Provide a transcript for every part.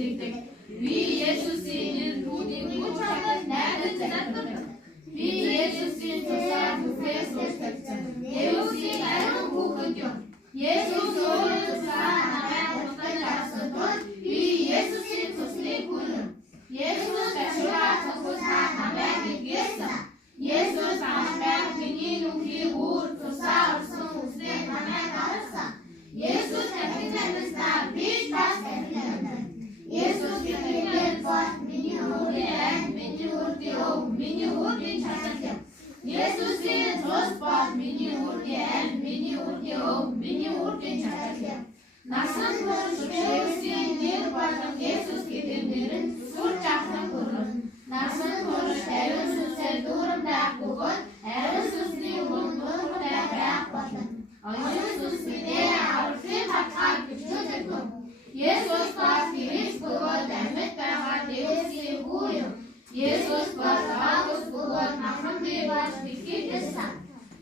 득득 위 예수씨는 모든 고창을 나는 자랐거든 위 예수씨 조사 부패 소식전 예수씨 나는 고근경 예수 소리 조사 나의 고통을 알았었던 위 예수씨 조사의 구름 예수 자신과 정보사 남의 위에서 예수 사람의 비니 누기 우 조사 얼성 우스의 남의 가르사 예수 자신의 사 비슷한 세미는 예수 기능의 것 미니 우리의 미니 우리오 미니 우리 자신의 예수 신 조스팟 미니 우리의 미니 우리오 미니 우리 자신의 낯선 걸 수채우신 일과정 예수 기능들은 술작는 구름 낯선 거를 에른 수세 두름 닦고건 에른 수스니 운동을 대학거든 어느 수스니 아울지 박한 규칙은 예수스과 피리스부가 대met다가 되우시 후요 예수스과 사고스부가 나선비와 지키겠사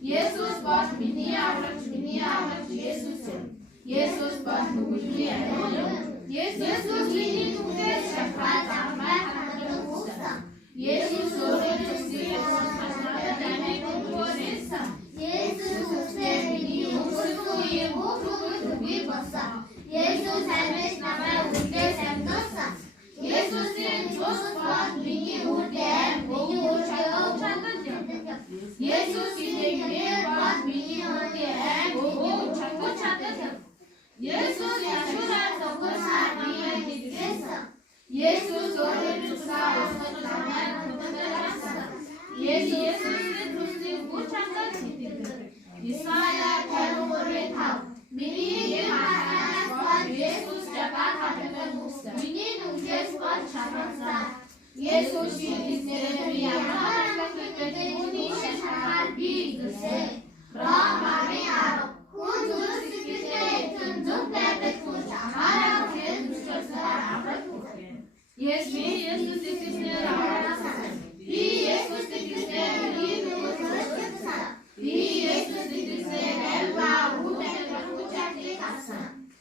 예수스과 미니아우라 예수스 예수스과 누구니 에로요 예수 기니 두개 시작한 장말 예수 소리를 쓰고 사람의 공부를 사 예수 속세민이 목소리에 목소리 두기 벗사 예수 삶의 남의 우리의 삶도사 예수 신 조수와 민이 우리의 민이 우리의 찾는 예수 신의 과 민이 우리의 모두 찾는 예수 야수라서 그 사람의 기도했어 예수 소리를 주사오서 나만 그들을 알았어 예수 그리스도 고창과 지들 이사야 대로를 타오 미니 예마하나와 예수 자가 가득한 목사 미니 예수와 자만사 예수 시리스를 위하여 하나님과 그들의 문이 시작한 비그세 라마리아로 군주를 시킬 때 든든 때때 군자 하나가 된 무엇을 예수 그리스도를 알아서 이 예수 그리스도를 이루어서 이 예수 그리스도의 와 우대를 고작해 갔어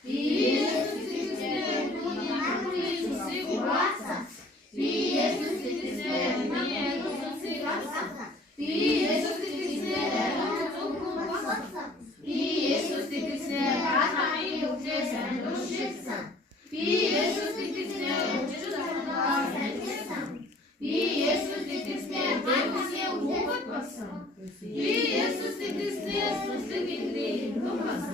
이 예수 그리스도의 눈이 하늘에 주시고 왔어 이 예수 그리스도의 눈이 주시고 왔어 이 예수 그리스도의 눈을 조금 왔어 이 예수 그리스도의 가사의 육체에서 십사 이 예수 그리스도의 우주자가 생겼어 이 예수 그리스도의 마음의 목을 봤어 이 예수 그리스도의 수스팅들이 높았어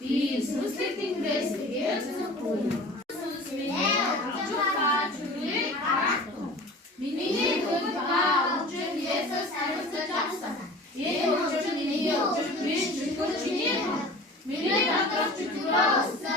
이 수스팅들의 세계에서 보여 수스팅의 우주가 주를 알았고 미니 그가 우주 위에서 살면서 잡았어 이 우주 미니 우주 위에 주고 주니까 미니 가까워 주고 없어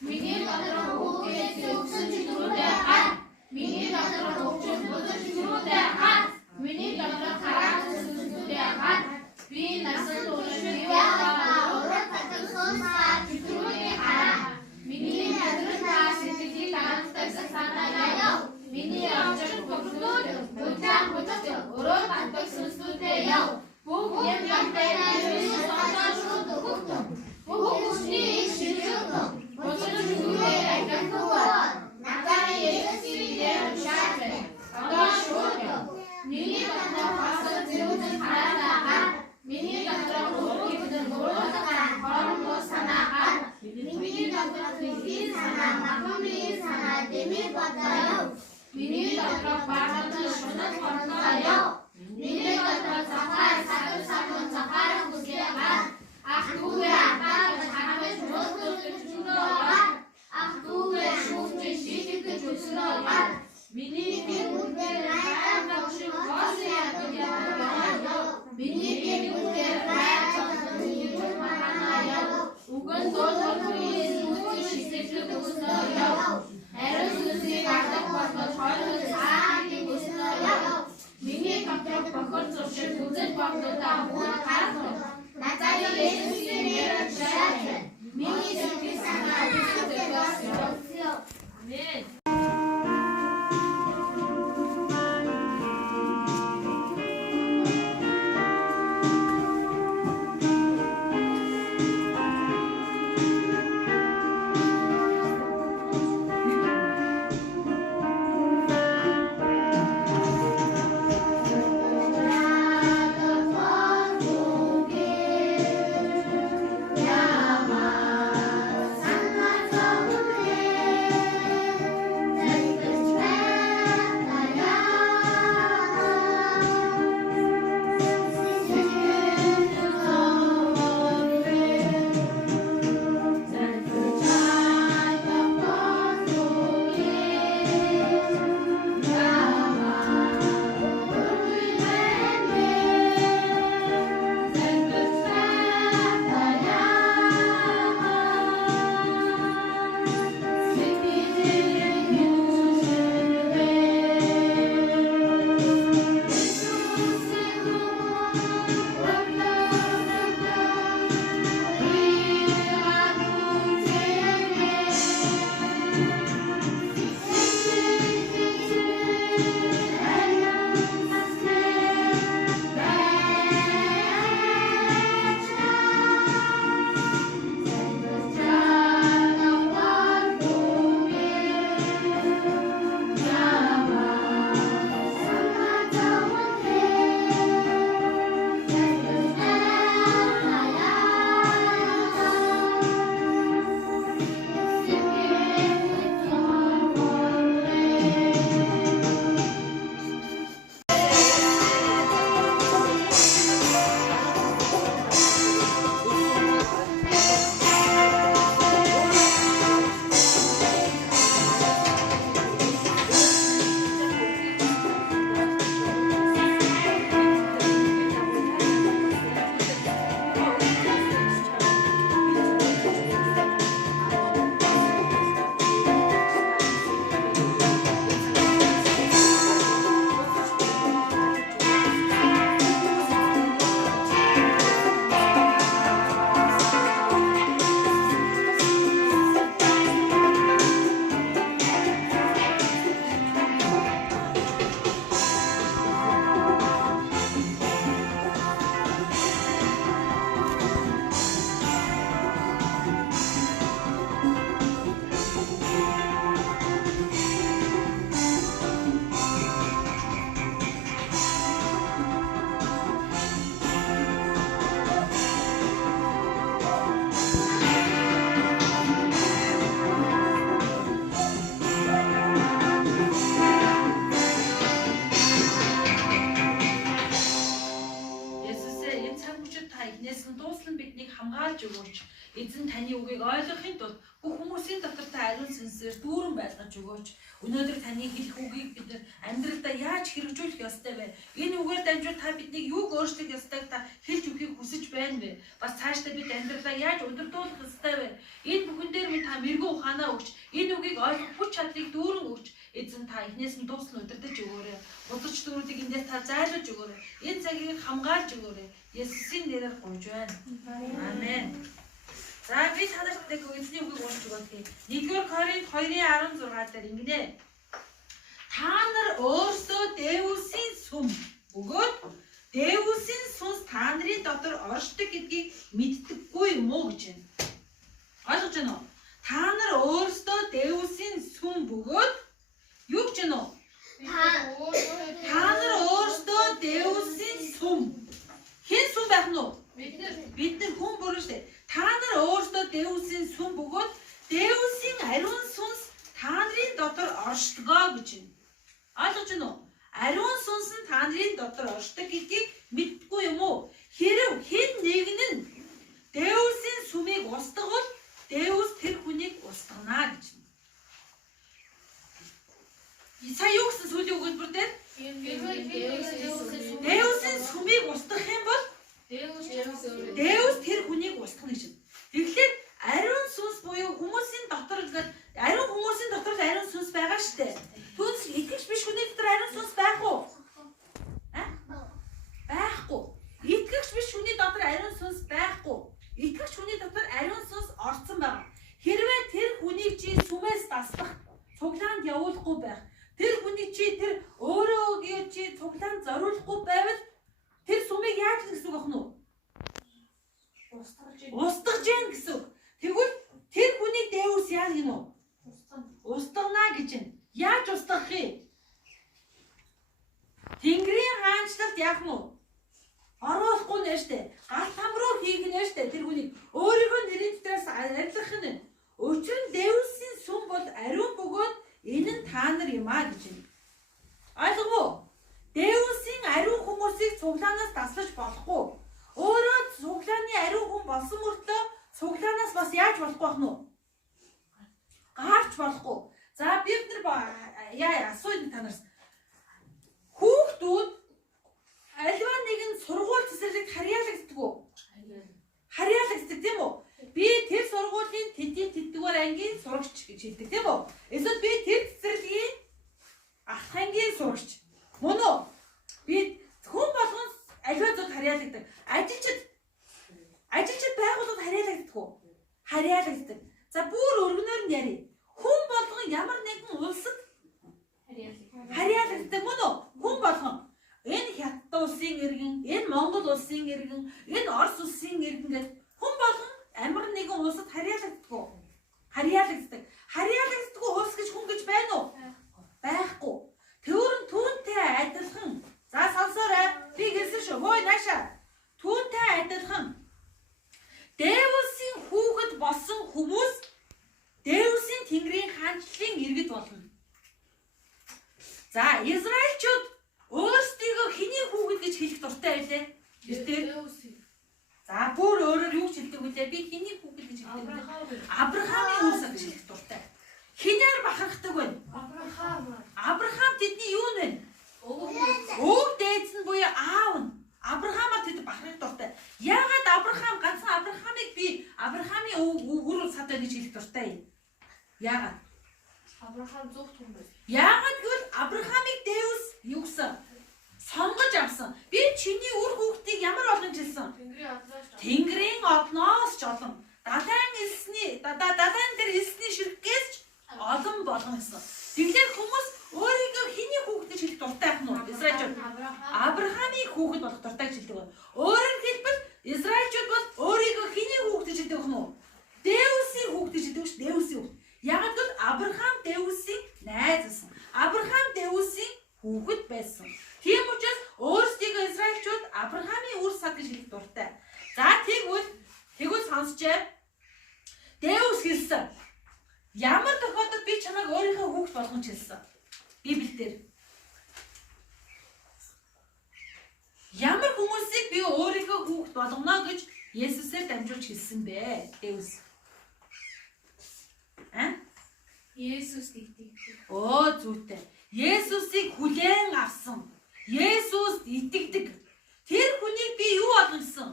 미니 가까워 오게 지옥수 주고 대한 미니 가까워 옥주 모두 주고 대한 미니 가까워 가라스 주고 대한 미 낯선 도시를 위하여 오락같은 소사 주고 대한 미니 아들은 다 시키지 나는 뜻을 살아가요 미니 어쩔 법도 못장 못하죠 오락같은 순수대요 보고 연락대는 선사주도 국도 보고 신이 실증도 모든 주의 백성원 나가의 예수님의 샤베 아가 쇼요 미니 간다 가서 지우는 하나가 미니 간다 오기부는 놀러다가 걸음도 사나가 미니 간다 그린 사나 나쁨이 사나 님이 받아요 미니 간다 바다는 쇼는 건너요 미니 간다 자갈 사근 자갈은 구세가 악두의 아빠를 사람의 주어들을 주너라 악두의 shum지 시집을 주너라 미니게 문제를 하야마우신 것이야 그녀요 미니게 문제를 하야마우신 이유를 말하나요 우건 도저히 수지 시집을 주너요 에르수시 가정과도 저를 사하게 주너요 미니 각종 바꿔 조실 무슨 법도 다 못하고 나자리 예수님을 주야해 미니 주기사가 주실 것이요 아멘. зааж өгөөч. Эзэн таны үгийг ойлгохын тулд бүх хүмүүсийн дотор та ариун сүнсээр дүүрэн байлгаж өгөөч. Өнөөдөр таны хэлэх үгийг бид амьдралдаа яаж хэрэгжүүлэх ёстой вэ? Энэ үгээр дамжуулан та биднийг юуг өөрчлөх ёстойг та хэлж өгөхийг хүсэж байна вэ? Бас цаашдаа бид амьдралаа яаж удирдуулах ёстой вэ? Энэ бүхэн дээр минь та мэрэгүү ухаанаа өгч, энэ үгийг ойлгох хүч чадлыг дүүрэн өгч, эзэн та эхнээс нь дуусна удирдах өгөөрэй. Удирч дөрүүдийг эндээс та зайлуулж өгөөрэй. Энэ цагийг хамгаалж өгөөрэй. Есүсийн нэрээр гуйж байна. Амен. За би танарт нэг эзний үгийг уншиж өгье. 1-р Коринт 2:16 дээр ингэнэ. Та нар өөрсдөө Дэвсийн сүм бөгөөд Дэвсийн сүнс та нарын дотор оршдог гэдгийг мэддэггүй юм уу гэж байна. Ойлгож байна уу? Та нар өөрсдөө Дэвсийн сүм бөгөөд юу гэж байна уу? Та нар өөрсдөө Дэвсийн сүм. Хэн сүм байх нь уу? Бид нар хүн бүрэн штэ. Та нар өөрсдөө Дэвсийн сүм бөгөөд Дэвсийн ариун сүнс та нарын дотор оршдгоо гэж байна. Ойлгож байна уу? Ариун сүнс нь та нарын дотор оршдог гэдгийг мэдгүй юм уу? Хэрв хэн нэгэн нь Дэвсийн сүмийг устгавал Дэвс тэр хүнийг устгана гэж байна. Сая юу гэсэн сүүлийн өгүүлбэр дээр? Дэвсийн сүмийг устгах юм бол Дэвс тэр хүнийг устгана гэж байна. Тэгэхээр ариун сүнс буюу хүмүүсийн дотор ингээд ариун хүмүүсийн дотор л ариун сүнс байгаа шүү дээ. Түүнээс итгэж биш хүний дотор ариун сүнс байх уу? Байхгүй. Итгэж биш хүний дотор ариун сүнс байхгүй. Итгэж хүний дотор ариун сүнс орцсон байна. Хэрвээ тэр хүнийг чи сүмээс таслах, цуглаанд явуулахгүй байх. Тэр хүнийг чи тэр өөрөө чи цуглаанд зориулахгүй байвал тэр сүмийг яаж гэсэн үг ах нь вэ? Устгаж яах гэсэн үг. Тэгвэл тэр хүний Дэвс яаж гинэ үү? Устгана гэж байна. Яаж устгах юм? Тэнгэрийн хаанчлалд яах нь вэ? Оруулахгүй нэ штэ. Галт хам руу хийх нэ штэ. Тэр хүнийг өөрийнхөө нэрийн дотроос арилгах нь. Учир нь Дэвсийн сүм бол ариун бөгөөд энэ нь та нар юм а гэж байна. Ойлгов уу? Дэвсийн ариун хүмүүсийг цуглаанаас таслаж болохгүй. Өөрөө цуглааны ариун хүн болсон мөртлөө цуглаанаас бас яаж болохгүй байх нь вэ? Гарч болохгүй. За бид нар асууя танаас. Хүүхдүүд альва нэгэн сургууль цэцэрлэгт харьяалагддаг уу? Харьяалагддаг тийм үү? Би тэр сургуулийн тэдгээр ангийн сурагч гэж хэлдэг тийм үү? Эсвэл би тэр цэцэрлэгийн ах ангийн сурагч. Мөн үү? Би хүн болгон альва зүйл харьяалагддаг. Ажилчид байгууллагад харьяалагддаг уу? Харьяалагддаг. За бүр өргөнөөр нь ярив. Хүн болгон ямар нэгэн улсад харьяалагддаг мөн үү? Хүн болгон энэ Хятад улсын иргэн, энэ Монгол улсын иргэн, энэ Орос улсын иргэн гэдэг хүн болгон ямар нэгэн улсад харьяалагддаг уу? Харьяалагддаг. Харьяалагддаг улс гэж хүн гэж байна уу? Байхгүй. Тэрэн түүнтэй адилхан. За сонсоорой. Би хэлсэн шүү. Хөөе нааша. Түүнтэй адилхан. Дэвсийн хүүхэд болсон хүмүүс Дэвсийн Тэнгэрийн хаанчлалын иргэд болно. За Израильчууд өөрсдийгөө хэний хүүхэд гэж хэлэх дуртай байлээ? Дэвсийн. За бүр өөрөөр юу ч хэлдэг вүлээ? Би хэний хүүхэд гэж хэлдэг вэ? Авраамийн үс гэж хэлэх дуртай. Хинээр бахархдаг вэ? Авраам тэдний юу нэ? Өвөг дээдс нь буюу аав нь. Авраамаар тэд бахархах дуртай. Яагаад Авраам ганцхан Авраамыг би Авраамийн үр сад гэж хэлэх дуртай юм? Яагаад? Авраам зөвхт хүн байсан. Яагаад гэвэл Авраамыг Дэвс юу гэсэн? Сонгож авсан. Би чиний үр хүүхдийг ямар болгож хэлсэн? Тэнгэрийн одноос ч олон. Далайн дээр элсний ширхгээс ч олон болгон гэсэн. Тэгэхээр хүмүүс өөрийгөө хэний хүүхэд гэж хэлэх дуртай байх нь Израильчууд Авраамийн хүүхэд болох дуртай гэж хэлдэг байна. Өөрөөр хэлбэл Израильчууд бол өөрийгөө хэний хүүхэд гэж хэлдэг юм уу? Дэвсийн хүүхэд гэж хэлдэг шүү. Дэвсийн хүүхэд. Яг л Авраам Дэвсийн найз байсан. Авраам Дэвсийн хүүхэд байсан. Тийм учраас өөрсдийгөө Израильчууд Авраамийн үр сад гэж хэлэх дуртай. За тэгвэл сонсчээ. Дэвс хэлсэн. Ямар тохиолдолд би чамайг өөрийнхөө хүүхэд болгож хэлсэн? Библиэлд. Ямар хүмүүсийг би өөрийнхөө хүүхэд болгоно гэж Есүсээр дамжуулж хэлсэн бэ? Дэвс. Есүс дэгдэг. Оо зүйтэй. Есүсийг хүлээн авсан. Есүст итгэдэг. Тэр хүнийг би юу болгоно гэсэн?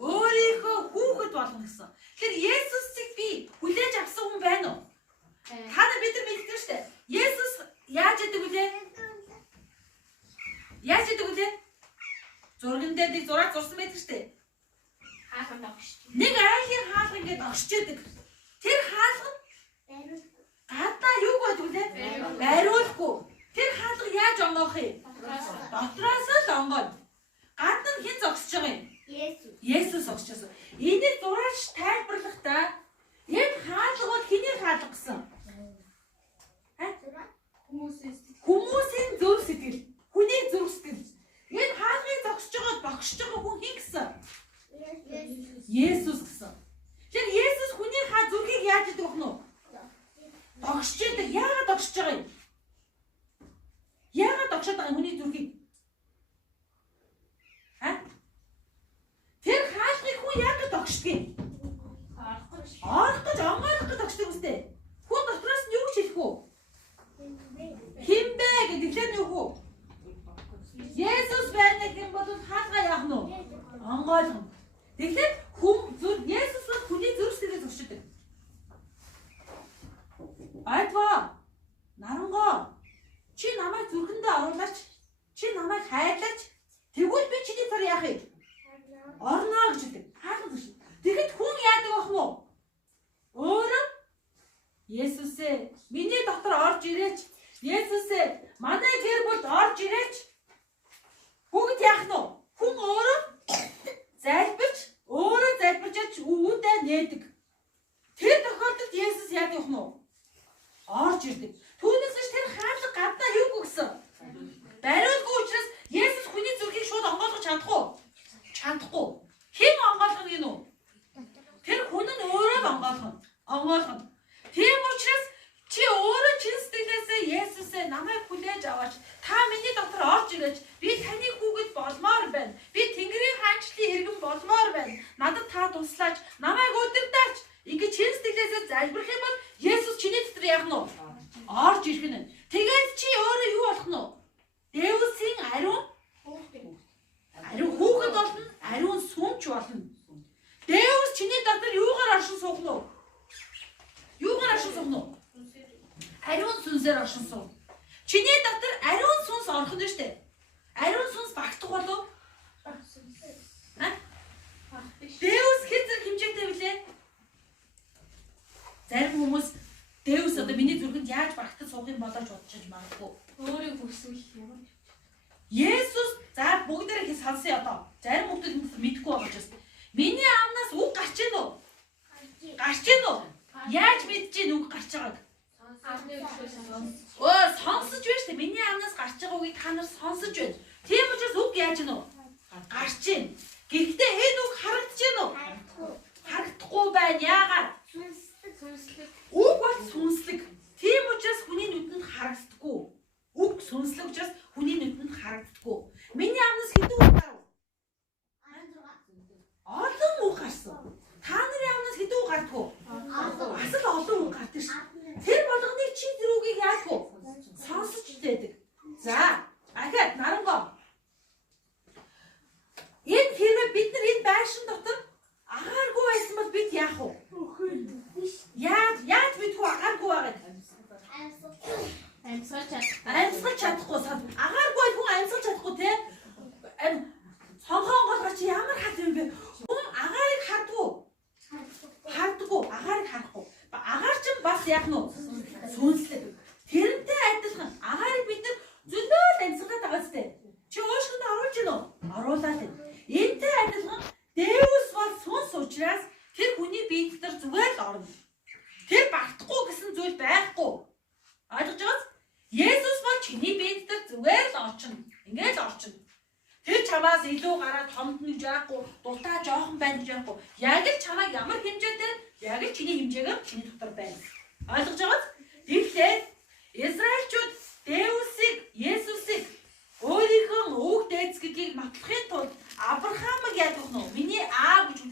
Өөрийнхөө хүүхэд болгоно гэсэн. Тэгэхээр Есүсийг би хүлээж авсан хүн байна уу? Та нар бид нар мэддэг шүү дээ. Есүс яаж идэг вүлээ? Яаж идэг вүлээ? Зурган дээр нэг зураг зурсан байдаг шүү дээ. Хаалганд огшч. Нэг айлын хаалга ингээд огшч идэг. Тэр хаалга гадаа юу байдаг вүлээ? Бариулгүй. Тэр хаалга яаж онгоох юм? Дотроос л онгоод. Гадна нь хэн зогсож байгаа юм? Есүс зогсчихсон. Энийг зураач тайлбарлахдаа яг хаалга бол хэний хаалга гэсэн? Хүмүүсийн зөв сэтгэл. Хүний зөв сэтгэл. Энэ хаалгыг зогсож байгаа богсож байгаа хүн хэн гэсэн? Есүс гэсэн. Тэгэхээр Есүс хүний зүрхийг яаж идэг вэ? Догсож идэг. Яагаад догсож байгаа юм? Яагаад догсоод байгаа юм хүний зүрхийг? Тэр хаалгыг хүн яагаад догсдгийг? Орох гэж онгойлох гэж догсдог үстэй. Хүн дотроос нь юу гэж хэлэх вэ? Хин бэ гэдэглээ нөх үү? Есүс байна гэх юм бол хаалгаа яах нь вэ? Онгойлгоно. Тэгэхээр Есүс бол хүний зүрх сэтгэлийг зогсчихдаг. Айтва. Нарангоо. Чи намайг зүрхэндээ оруулаач. Чи намайг хайрлаач. Тэгвэл би чиний цар яах юм? Орноо гэж хэлдэг. Хаалга гэж. Тэгэхэд хүн яадаг байх юм уу? Өөрөө Есүсээ миний дотор орж ирээч. Есүсээ манай гэр бүлд орж ирээч. Бүгд яах нь вэ? Хүн өөрөө залбирч үүдээ нээдэг. Тэр тохиолдолд Есүс яадаг юм уу? Орж ирдэг. Түүнээс ч тэр хаалга гаднаа юу гүгсэн? Бариулгүй учраас Есүс хүний зүрхийг шууд онгойлгож чадахгүй. Чадахгүй. Хэн онгойлгоно гинүү? Тэр хүн нь өөрөө онгойлгоно. Тийм учраас чи өөрөө чин сэтгэлээсээ Есүсээ намайг хүлээж аваач. Та миний дотор орж ирээч. Би таны хүүхэд болмоор байна. Би Тэнгэрийн хаанчлалын иргэн болмоор байна. Надад та туслаач. Намайг удирдаач. Ингээ чин сэтгэлээсээ залбирх юм бол Есүс чиний дотор яах нь вэ? Орж ирэх нь. Тэгээд чи өөрөө юу болох нь вэ? Дэвсийн ариун хүүхэд болно. Ариун сүмч болно. Дэвс чиний дотор юугаар оршин суух нь вэ? Юугаар оршин суух нь вэ? Ариун сүнсээр оршин суух. Чиний дотор ариун сүнс орох нь шүү дээ. Ариун сүнс багтах болов? Дэвс хэзээ хэмжээтэй билээ? Зарим хүмүүс Дэвс одоо миний зүрхэнд яаж багтаж суух юм болооч бодож магадгүй. Өөрийг хүсвэл ямар? Есүс за бүгдээрээ хий салсан одоо. Зарим хүмүүс мэдэхгүй байгаа ч гэсэн. Миний амнаас үг гарч ийн үү? Гарч ийн үү? Яаж мэдэж ийн үг гарч байгааг? Сонсож байна шүү дээ. Миний амнаас гарч байгаа үгийг та нар сонсож байна. Тийм учраас үг яаж ийн үү? Гарч ийн. Гэхдээ энэ үг харагдаж ийн үү? Харагдахгүй байна. Яагаад? Үг бол сүнслэг. Тийм учраас хүний нүдэнд харагддаггүй. Үг сүнслэг учраас хүний нүдэнд харагддаггүй. Миний амнаас хэдэн үг гарав? Олон үг гарсан. Та нарын амнаас хэдэн үг гардаггүй? Асал олон үг гардаг ш. Тэр болгоныг чи тэр үгийг яах вэ? Сонсож байдаг. За, ахад нарангоо. Энэ хэрвээ бид нар энэ байшин дотор агааргүй байсан бол бид яах вэ? Яаж бидгүй агааргүй байгаад? Амьсгалж чадахгүй. Агааргүй хүн амьсгалж чадахгүй те. Сонгонгоолгоо чи ямар хат юм бэ? Хүн агаарыг хардгүй. Агаарыг харахгүй. Агаар ч бас яах нь вэ? Сүнслэг. Тэрнтэй адилхан агаарыг бид нар зөндөө амьсгалаад байгаа зү. Чи уушгинд оруулж гинөө? Оруулаад байна. Энтэй адилхан Дэвс бол сүнс учраас тэр хүний бие дотор зүгээр л орно. Тэр багтахгүй гэсэн зүйл байхгүй. Ойлгож байгааз? Есүс бол чиний бие дотор зүгээр л орчино. Ингээд л орчино. Тэр чамаас илүү гараад томд нэг яахгүй, дутаа жоохон байна гэж яахгүй. Яг л чамайг ямар хэмжээтэй, яг л чиний хэмжээгээр чиний дотор байна. Ойлгож байгааз? Тэгэхээр Израильчууд Дэвсийг, Есүсийг өөрийнхөө өвөг дээдс гэдгийг матлахын тулд Авраамыг яадаг нь миний аав гэж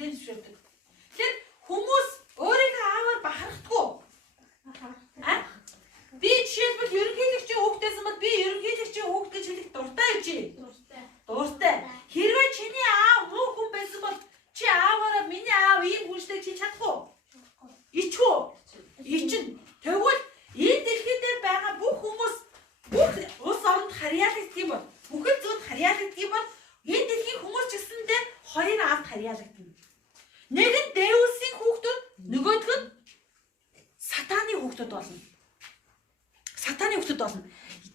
хүүхдүүд болно.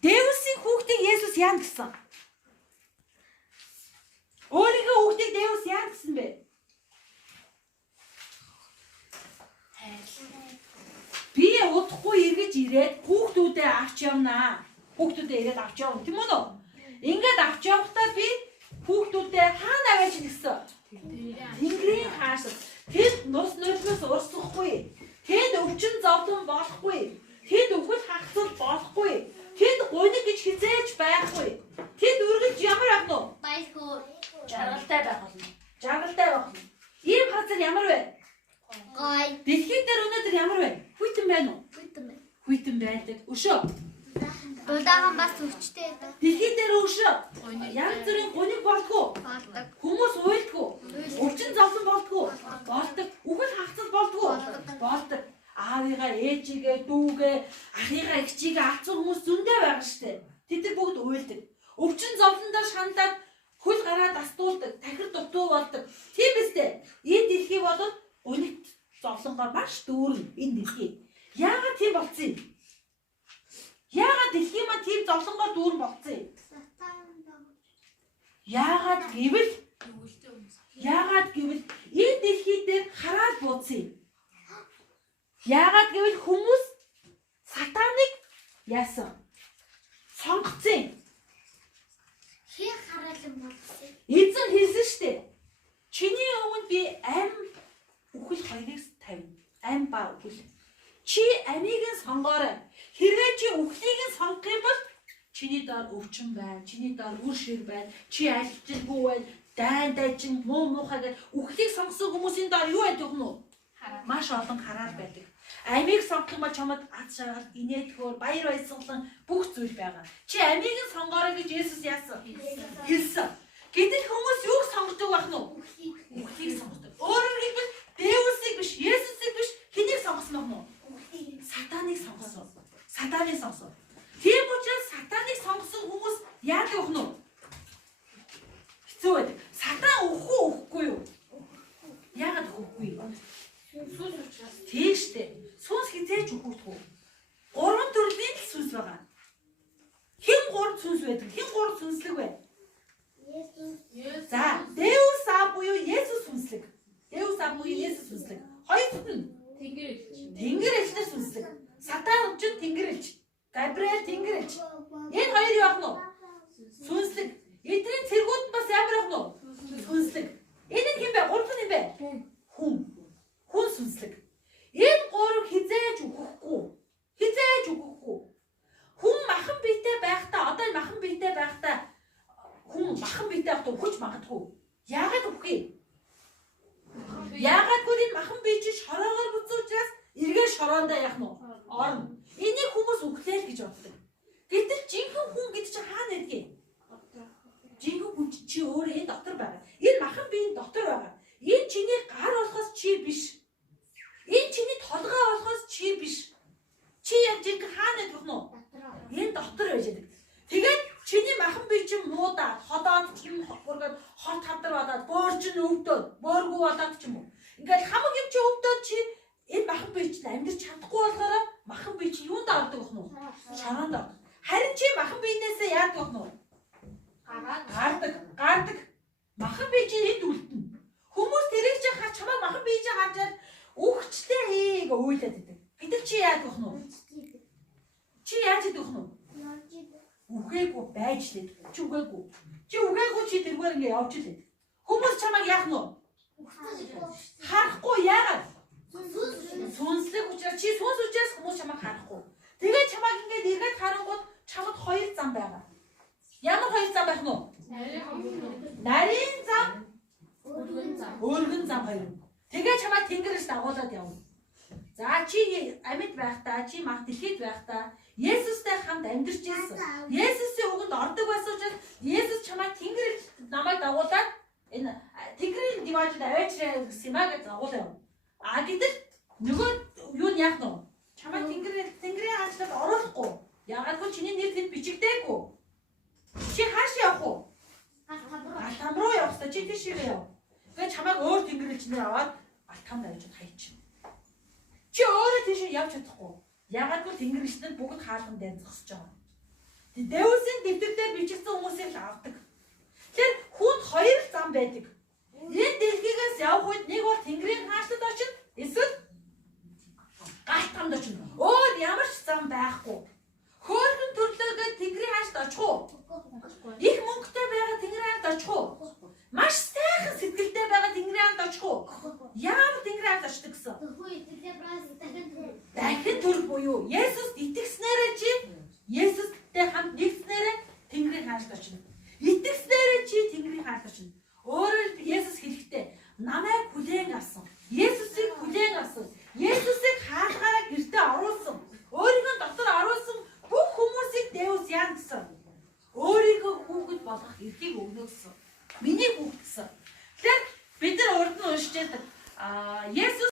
Дэвсийн хүүхдийг Есүс яан гэсэн? Өөрийнхөө хүүхдийг Дэвс яан гэсэн бэ? Би удахгүй эргэж ирээд хүүхдүүдээ авч явнаа. Хүүхдүүдээ ирээд авч явна. Тийм үү? Ингээд авч явахдаа би хүүхдүүдээ хаана аваач гэсэн? Тэнгэрийн хаашаа. Тэд нус нулимс урсахгүй. Тэд өвчин зовлон болохгүй. Тэд өвгөл хагцал болохгүй. Тэд гуниг гэж хизээж байхгүй. Тэд үргэлж ямар авах нь? Баярхуу. Жаргалтай байх болно. Жаргалтай байх болно. Ийм газар ямар вэ? Гой. Дэлхийд дээр өнөөдөр ямар вэ? Хүйтэн байна уу? Хүйтэн байна. Хүйтэн байдаг. Өшөө. Дулаахан бас өвчтэй байдаг. Дэлхийд дээр өшөө. Янз бүрийн гуниг болдгоо. Болдог. Хүмүүс уйлдгоо. Өвчин зовлон болдгоо. Болдог. Үхэл хагцал болдгоо. Болдог. Аавыгаа, ээжигээ, дүүгээ, ахыгаа, эгчигээ авцсан хүмүүс зөндөө байгаа штэ. Тэд нар бүгд уйлдаг. Өвчин зовлондоо шаналаад хөл гараад астуулдаг, тахир дутуу болдог. Тийм үстэй. Энэ дэлхий бол өнөт зовлонгоор маш дүүрэн энэ дэлхий. Яагаад тийм болцсон юм? Яагаад дэлхий маань тийм зовлонгоор дүүрэн болцсон юм? Яагаад гэвэл энэ дэлхий дээр хараад буудсан юм. Яагаад гэвэл хүмүүс сатаныг яасан? Сонгоцсон. Хий хараалан болсон. Эзэн хэлсэн штэ. Чиний өмнө би ам үхэл хоёрыг тавина. Ам ба үхэл. Чи амийг нь сонгоорой. Хэрвээ чи үхлийг нь сонгох юм бол чиний доор өвчин байна. Чиний доор үр шир байна. Чи альчилгүй байна. Дайн дайчин муухай гэж үхлийг сонгосон хүмүүсийн доор юу байдаг вэ? Маш олон хараар байдаг. Амийг сонгох юм бол чамд аз жаргал, инээдхөөр, баяр баясгалан бүх зүйл байгаа. Чи амийг нь сонгоорой гэж Есүс яасан? Хэлсэн. Гэтэл хүмүүс юуг сонгодог байх нь вэ? Үхлийг сонгодог. Өөрөөр хэлбэл Дэвсийг биш, Есүсийг биш, хэнийг сонгосон юм бэ? Сатаныг сонгосон. Сатаныг сонгосон. Тийм учраас сатаныг сонгосон хүмүүс яадаг вэ? Хэцүү байдаг. Сатан үхгүй юу? Яагаад үхгүй юу? Тийштэй. Сүнс хизээж үхэгдэхгүй. Гурван төрлийн л сүнс байгаа. Хэн гурав сүнс байдаг? Хэн гурав сүнслэг вэ? За, Дэвс аа буюу Есүс сүнслэг. Дэвс аа буюу Есүс сүнслэг. Хоёрт нь Тэнгэр элчнэр сүнслэг. Сатан ч Тэнгэр элч. Габриэл Тэнгэр элч. Энэ хоёр юу ах нь? Сүнслэг. Эдний цэргүүд нь бас ямар ах нь? Сүнслэг. Энэ нь хэн бэ? Гурав нь хэн бэ? Хүн. Хүн сүнслэг. Энэ гурав хизээж үхэхгүй. Хизээж үхэхгүй. Хүн махан биетэй байхдаа одоо энэ махан биетэй байхдаа хүн махан биетэй байхдаа үхэж магадгүй. Яагаад үхэх юм? Яагаад гэвэл энэ махан бие чинь шороогоор бүтсэн учраас эргээ шороондоо яах нь орно. Энийг хүмүүс үхлээ л гэж боддог. Гэтэл жинхэнэ хүн гэдэг чинь хаана байдгийг? Жинхэнэ хүн чи өөрөө энэ дотор байгаа. Энэ махан биеийн дотор байгаа. Энэ чиний гар болохоос чи биш. Энэ чиний толгой болохоос чи биш. Чи яг жинхэнэ хаана байдаг нь? Энэ дотор байж байдаг. Тэгээд чиний махан бие чинь муудаад, ходоод чинь хургаад хот хавдар болоод, бөөр чинь өвдөд, бөөргүү болоод ч юм уу. Ингээл хамаг юм чи өвдөд чи энэ махан бие чинь амьдрч чадахгүй болохоор махан бие чинь юунд ордог вэ хнүү? Шороонд ордог. Харин чи махан биенээсээ яадаг вэ хнүү? Гардаг. Махан бие чинь энд үлдэнэ. Хүмүүс тэрийг чи харж чамаа махан бие чинь харжаад үхчтэй хийг уйлаад идэг. Гэтэл чи яадаг вэ хнүү? Чи яаж идэг вэ хнүү? Үхээгүй байж лээ. Чи үгээгүй. Чи тэргээр ингэ явж лээ. Хүмүүс чамайг яах нь вэ? Харахгүй яагаад? Сүнслэг учраас чи сүнс учраас хүмүүс чамайг харахгүй. Тэгээд чамайг ингэ эргээд харангууд чамд хоёр зам байгаа. Ямар хоёр зам байх нь вэ? Нарийн зам, өргөн зам хоёр. Тэгээд чамайг тэнгэрээс дагуулад явна. За чи амьд байхдаа, чи мах дэлхийд байхдаа Есүстэй хамт амьдарч ирсэн. Есүсийн үгэнд ордог байсан учраас Есүс чамайг тэнгэрэл намайг дагуулад энэ тэнгэрийн диваажид аваачраа гэсэн юм аа гэж дагуулаа явна. А гэтэл нөгөө юу нь яах нь? Чамайг тэнгэрийн хаачлаад оруулахгүй. Яагаад гэвэл чиний нэр тэнд бичигдээгүй. Чи хааш явах вэ? Алтан руу явах ёстой. Чи тийш яв. Тэгээд чамайг өөр тэнгэрэлчнэр аваад алтан давж хайчих. Чи өөрөө тийш явж чадахгүй. Ягаад гэвэл Тэнгэр иштэнд бүгд хаалган дайцсаж байгаа. Дэвсийн дэвтэрээр бичигдсэн хүмүүсийг л авдаг. Тэгэхээр хүнд хоёр зам байдаг. Энэ дэлхийгээс явх үед нэг бол Тэнгэрийн хаалт очино, эсвэл галтгамд очино. Өөр ямар ч зам байхгүй. Хөөрхөн төрлөөгөө Тэнгэрийн хаалт очих уу? Их мөнгөтэй байгаа Тэнгэрийн хаалт очих уу? Маш сайхан сэтгэлтэй байгаа Тэнгэрийн хаалт очих уу? Яагаад Тэнгэрийн хаалт очдог гэсэн? Дахин төрөх буюу Есүст итгэснээрээ чи Есүстэй хамт нэгснээрээ Тэнгэрийн хаалт очино. Итгэснээрээ чи Тэнгэрийн хаалт очино. Өөрөөр Есүс хэлэхдээ намайг хүлээн авсан. Есүсийг хүлээн авсан. Есүсийг хаалгаараа гэртээ оруулсан. Өөрийнхөө дотор оруулсан бүх хүмүүсийг Дэвс яан гэсэн. Өөрийгөө хүүхэд болгох эрхийг өгнө гэсэн. Миний хүүхэд гэсэн. Тэгэхээр бид нар урд нь уншиж байдаг. Есүс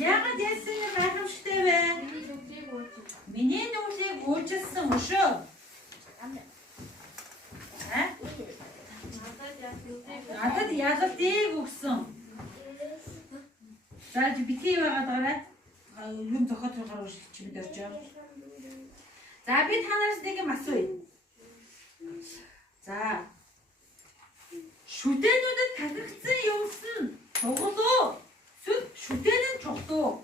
Яагаад Есүсийн гайхамшигтай вэ? Миний нүглийг уужилсан өшөө. Надад ялалтыг өгсөн. За битгий байгаад гараа. Юм зохиот руугаар уншиж мэдэрч байгаа. За би танараас нэг юм асууя. За шүтэнүүдэд тахирхсан юмсан дугуулуу. Шүтэн нь чухлуу.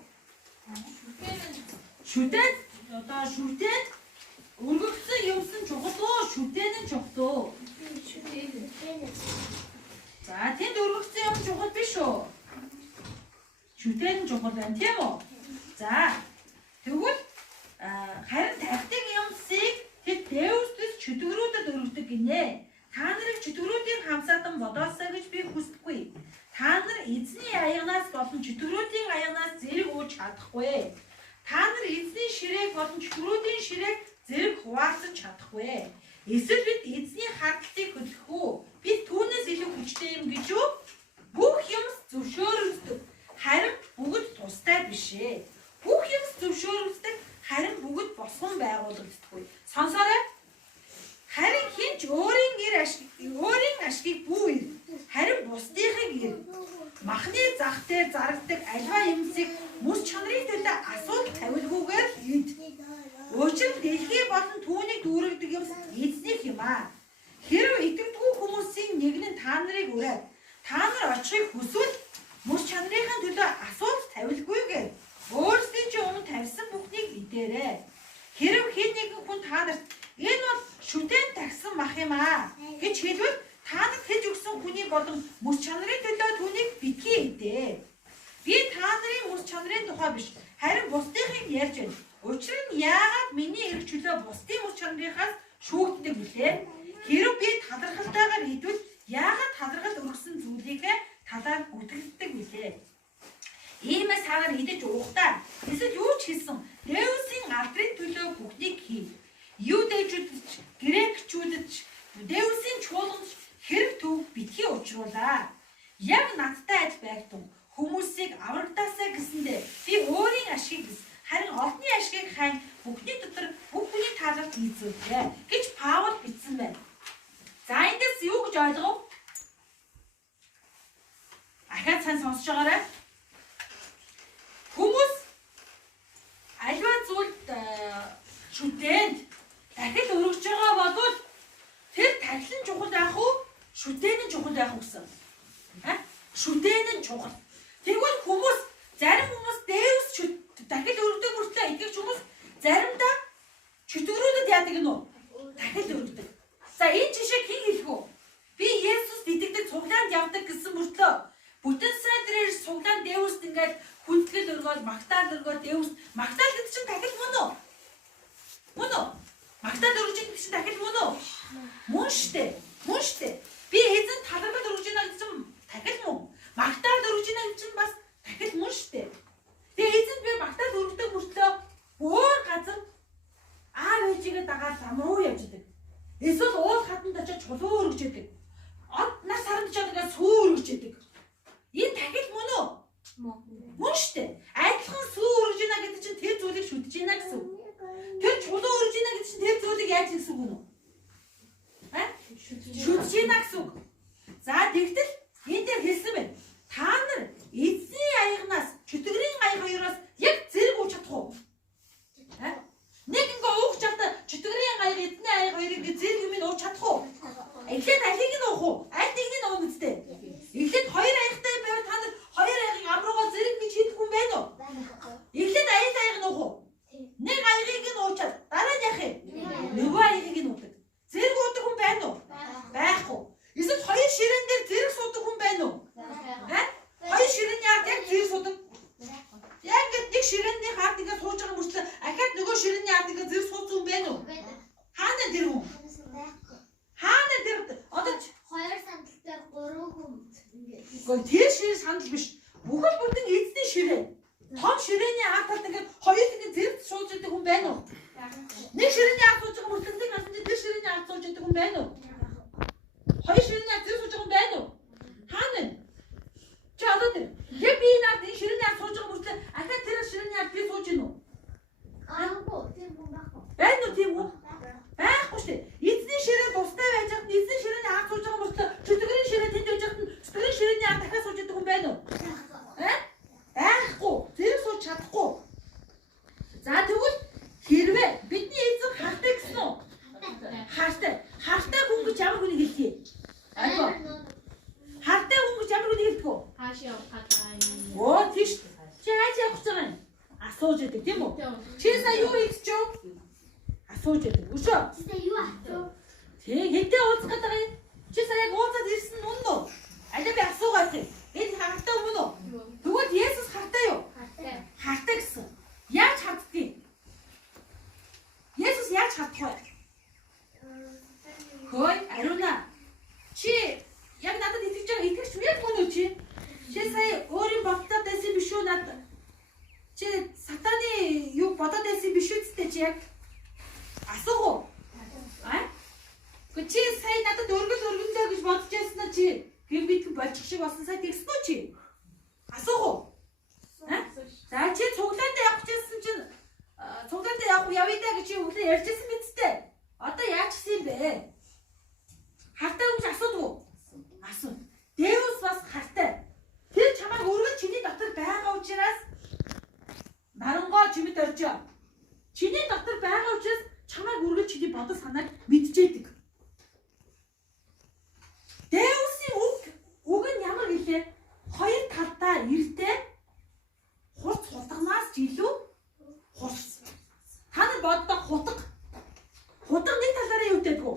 Шүтэн одоо шүтэн өргөгдсөн юмсан чухлуу, шүтэн нь чухлуу. За тэнд өргөгдсөн юм чухал биш үү? Шүтэн нь чухал байна тийм үү? За тэгвэл харин тахдаг юмсыг тэд Дэвсдээс чөтгөрүүдэд өргөдөг гинэ. Та нарыг чөтгөрүүдийн хамсаатан бодоосоо гэж би хүсдэггүй. Та нар эзний аягнаас болон чөтгөрүүдийн аягнаас зэрэг ууж чадахгүй. Та нар эзний ширээг болон чөтгөрүүдийн ширээг зэрэг хуваалцаж чадахгүй. Эсвэл бид эзний хардталтыг хөдлөх үү? Бид түүнээс илүү хүчтэй юм гэж үү? Бүх юм зөвшөөрөгддөг. Харин бүгд тустай биш ээ. Бүх юм зөвшөөрөгддөг. Харин бүгд босгон байгуулагддаггүй. Сонсоорой. Харин хинч өөрийн ашгийг бүү ир. Харин бусдынхыг ир. Махны зах дээр зарагддаг альва юмсыг мөс чанарын төлөө асуудал тавилгүйгээр ид. Учир нь дэлхий болон түүнийг дүүрэгдэг юмс эзнийх юм аа. Хэрв итгэдэггүй хүмүүсийн нэг нь та нарыг ураад та нар очихыг хүсвэл мөс чанарын төлөө асуудал тавилгүйгээр өөрсдийн чинь өмнө тавьсан бүхнийг идээрэй. Хэрв хэн нэгэн хүн та нарт энэ бол шүтэн тагсан мах юм аа гэж хэлвэл та нарт хэлж өгсөн хүний болон мөс чанарын төлөө түүнийг битгий идээ. Би та нарын мөс чанарын тухай биш, харин бусдынхыг ярьж байна. Учир нь яагаад миний эрх чөлөө бусдын мөс чанарынхаас шүүгддэг вүлээ? Хэрв би талархалтайгаар идвэл яагаад талархал өргөсөн зүйлийгээ талаар гүтгэлдэг вүлээ? Иймээс та нар идэж уухдаа эсвэл юу ч хийсэн Дэвсийн алдрын төлөө бүхнийг хий. Юудэчүүд ч грекчүүд ч Дэвсийн чуулганд хэрэг төв битгий учруулаа. Яг надтай адил байгтун хүмүүсийг аврагдаасаа гэсэндээ би өөрийн ашгийг харин олонний ашгийг хайн бүхний дотор бүх хүний таалалд хийцүүлээ гэж Паул бичсэн байна. За эндээс юу гэж ойлгов? Ахаад сайн сонсож байгаарай. Хүмүүс альва зүйлд шүтээнд дахил өргөж байгаа бол тэр тахилын чухал байх уу? Шүтээн нь чухал байх уу гэсэн. Шүтээн нь чухал. Тэгвэл хүмүүс зарим хүмүүс дээвс дахил өргөдөг мөртлөө итгэж хүмүүс заримдаа чөтгөрөөдөд яадаг нь үү? Дахил өргөдөг. За энэ жишээ хэн хэлэх вэ? Би Есүс итгэдэг цуглаанд явдаг гэсэн мөртлөө бүтэн сайдрээр цуглаан дээвсд ингээд хүндлэл өргөөл, магтаал өргөөл, дээвс магтаал гэдэг чинь дахил мөн үү? Мөн үү? Магтаал өргөж байгаа чинь дахил мөн үү? Мөн штэ. Мөн штэ. Би эзэн талархал өргөж байгаа гэсэн чинь дахил мөн. Магтаал өргөж байгаа гэсэн чинь бас дахил мөн штэ. Тэгээ эзэн би магтаал өргөдөг мөртлөө өөр газар аав ээжигээ дагаад замруу явж идэг. Эсвэл уул хатанд очиж чулуу өргөж идэг. Од нар саранд очиж ингээд сүү өргөж идэг. Энэ дахил мөн үү? Мөн штэ. Адилхан сүү өргөж ийна гэдэг чинь тэр зүйлийг шүтэж ийна гэсэн үг. Тэр чулуу өргөж ийна гэдэг чинь тэр зүйлийг яаж гэсэн үг вэ? Шүтэж ийна гэсэн үг. За тэгтэл энэ дээр хэлсэн байна. Та нар эзний аягнаас, чөтгөрийн аяг хоёроос яг зэрэг ууж чадах уу? Нэг ингээ ууж чадаа чөтгөрийн аяг, эзний аяг хоёрыг зэрэг юм ууж чадах уу? Эхлээд алийг нь уух уу? Аль нэг нь ууна үстэй. Эхлээд хоёр аягтай байвал та нар хоёр аягийг амруугаа зэрэг бич хийдэг хүн байна уу? Эхлээд аяг нь уух уу? Нэг аягийг нь уучаад дараа нь яах юм? Нөгөө аягийг нь уудаг. Зэрэг уудаг хүн байна уу? Байхгүй. Эсвэл хоёр ширээн дээр зэрэг суудаг хүн байна уу? Хоёр ширээний ард яг зэрэг суудаг. Яг ингээд нэг ширээний ард ингээд сууж байгаа мөрчлөө ахаад нөгөө ширээний ард ингээд зэрэг суудаг хүн байна уу? Хаана тэр хүн? Хаана тэр одоо Хоёр сандалтай гурван хүн ингээд. Гэхдээ тэр ширээ сандал биш. Бүхэл бүтэн эзний ширээ. Том ширээний ард талд ингээд хоёр ингээд зэрэг сууж байгаа хүн байна уу? Нэг ширээний ард сууж байгаа мөрчлөө нэг насны тэр ширээний ард сууж байгаа хүн байна уу? Хоёр ширээний ард зэрэг сууж байгаа хүн байна уу? Хаана? Чи одоо тэр би наад энэ ширээний ард сууж байгаа мөрчлөө ахаа тэр ширээний ард би сууж гин үү? Аагүй тийм хүн байхгүй. Байна уу тийм үү? Байхгүй шүү. Эзний ширээ тустай байж хад эзний ширээний ард сууж байгаа мөрчлөө чөтгөрийн ширээ тэнд байж хад чөтгөрийн ширээний ард дахиад сууж байгаа хүн байна уу? Байхгүй. Зэрэг сууж чадахгүй. За тэгвэл хэрвээ бидний эзэн хартай гэсэн үү? Хартай. Хартай хүн гэж ямар хүнийг хэлэх юм? Айгоо. Хартай хүн гэж ямар хүнийг хэлдэг вэ? Хааш явах гэдэг. Оо тийш. Чи яаж явах гэж байгаа юм? Асууж идэг тийм үү? Чи сая юу хийж чив? Асууж идэг. Өшөө. Чи юу ачаа? Тэг хэдээ уулзах гэдэг юм? Чи сая яг уулзаад ирсэн нь үнэн үү? Аль би асуугаад юм. Энэ хартай өмнө үү? Тэгвэл Есүс хартай юу? Хартай. Хартай гэсэн. Яаж харддгийг? Есүс яаж хардах вэ? Хөөе, Аруна. Чи яг надад итгэж байгаа итгэж яг мөн үү чи? Чи сая өөрийн бодолтой байсан биш үү надад? Чи сатаны юу бодоод байсан биш үстэй чи яг асуух уу? Чи сая надад өргөндөө гэж бодож байсан чи гэр битгэн болчих шиг болсон сая тэгсэн үү чи? Асуух уу? За чи цуглаанд явах гэсэн чинь цуглаанд явъя даа гэж өглөө ярьжсэн биз дээ. Одоо яаж хийсэн бэ? Хартай хүн асуудаг уу? Асуу. Дээвс бас хартай. Тэр чамайг өргөл чиний дотор байгаа учраас нарангоо чимэд оржоо. Чиний дотор байгаа учраас чамайг өргөл чиний бодол санааг мэдчихэдэг. Дээвсийн үг нь ямар гэлээ? Хоёр талдаа эрдээ хурц хулгнаас ч илүү хурц. Та нар боддог хутга. Хутга нэг талаараа юу гэдэг вэ?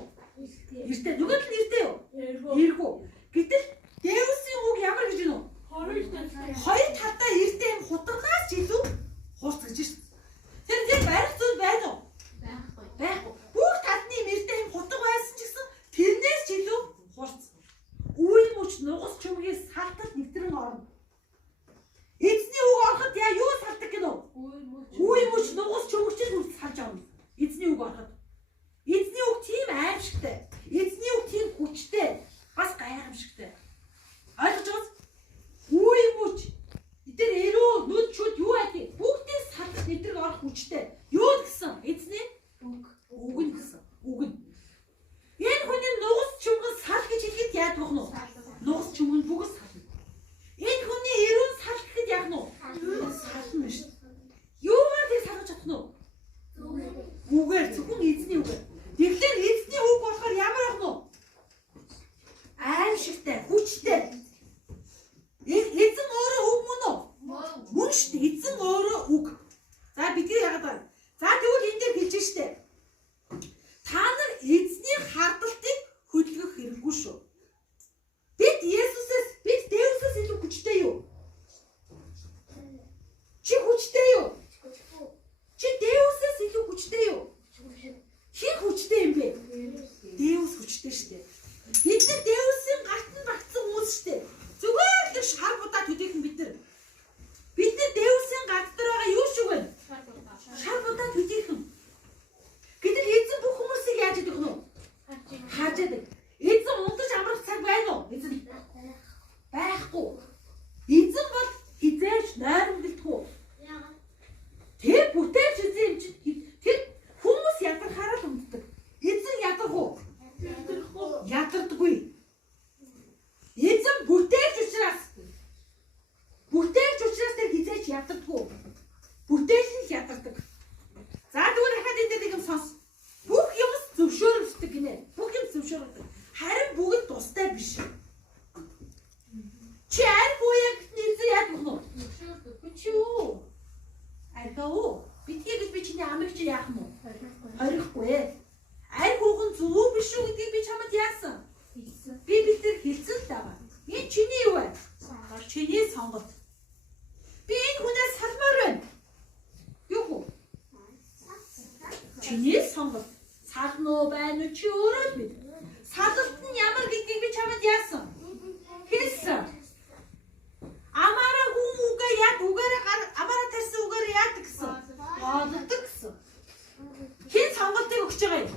Эрдээ. Нөгөө тал нь эрдээ юу? Эргүү. Гэтэл дээвсийн үг ямар гэж гинэ? Хоёр талдаа эрдээ юм хутгнаас ч илүү хурц гэж шүү. Тэр тийм барих зүйл байна уу? Байхгүй. Бүх талны эрдээ юм хутга байсан ч гэсэн тэрнээс ч илүү хурц. Үе мөч нугас чөмгээс салтад нэвтрэн орно. Эзний үг ороход яа юу салдаг гинэ? Үе мөч нугас чөмгчээс үл салж авна. Эзний үг ороход. Эзний үг тийм аимшигтай. Эзний үг тийм хүчтэй. Бас гайхамшигтай. Ойлгож байгаас? Үе мөч эдгээр эрүү нүд чуд юу айдээ? Бүгдээ салдах нэтрэг орох хүчтэй. Юу гэсэн? Эзний үг. Үг нь гэсэн. Үг нь. Энэ хүний нугас чөмгөн сал гэж хэлэхэд яадаг вэ? Нугас чөмгөн бүгд сал. Энэ хүний эрүүн сал гэхэд яах нь вэ? Сална биш. битгий яагаад байна. За тэгвэл энэ дээр хэлж штэ. Та нар эзний хардалтыг хөдөлгөх хэрэггүй шүү. Бид Дээвсээс илүү хүчтэй юу? Чи хүчтэй юу? Чи Дээвсээс илүү хүчтэй юу? Хин хүчтэй юм бэ? Дээвс хүчтэй штэ. Бид нар Дээвсийн гарт нь багтсан хүмүүс штэ. Зүгээр л шар будаа төдийхөн бид нар. Бид нар Дээвсийн гарт дээр байгаа юу шиг вэ? Шар будаа төдийхөн. Гэтэл эзэн бүх хүмүүсийг яаж идэх вэ? Хааж яадаг. Эзэн унтаж амрах цаг байна уу? Эзэн байхгүй. Эзэн бол хизээж найрамддаггүй. Тэр бүтээгч эзэн юм чинь тэр хүмүүс ядархаараа л унтдаг. Эзэн ядарх уу? Ядардаггүй. Эзэн бүтээгч учраас тэр хизээж ядардаггүй. Бүтээгч нь ядардаг. За тэгвэл дахиад энэ дээр юм сонс. Бүх юм зөвшөөрөлддөг гинэ. Бүх юм зөвшөөрөлдөг. Харин бүгд тустай биш. Чи аль буяг нэгэн яг гэнэ үү? Чи юу? Айгаа битгий гэж би чиний амрагч яах юм уу? Хорихгүй. Аль хүүхэн зөв биш үү гэдгийг би чамд яасан? Би битэр хэлсэн л байгаа. Энэ чиний юу вэ? Чиний сонголт. Би энэ хүнээс салмаар байна. Юу хөө? Чиний сонголт. Сална уу байна уу чи өөрөө л мэд. Салалт нь ямар гэдгийг би чамд яасан? Хэлсэн. Амаараа хүн үгээ яг үгээрээ амаараа тарьсан үгээрээ яадаг гэсэн. Боолдог гэсэн. Хин сонголтыг өгч байгаа юм?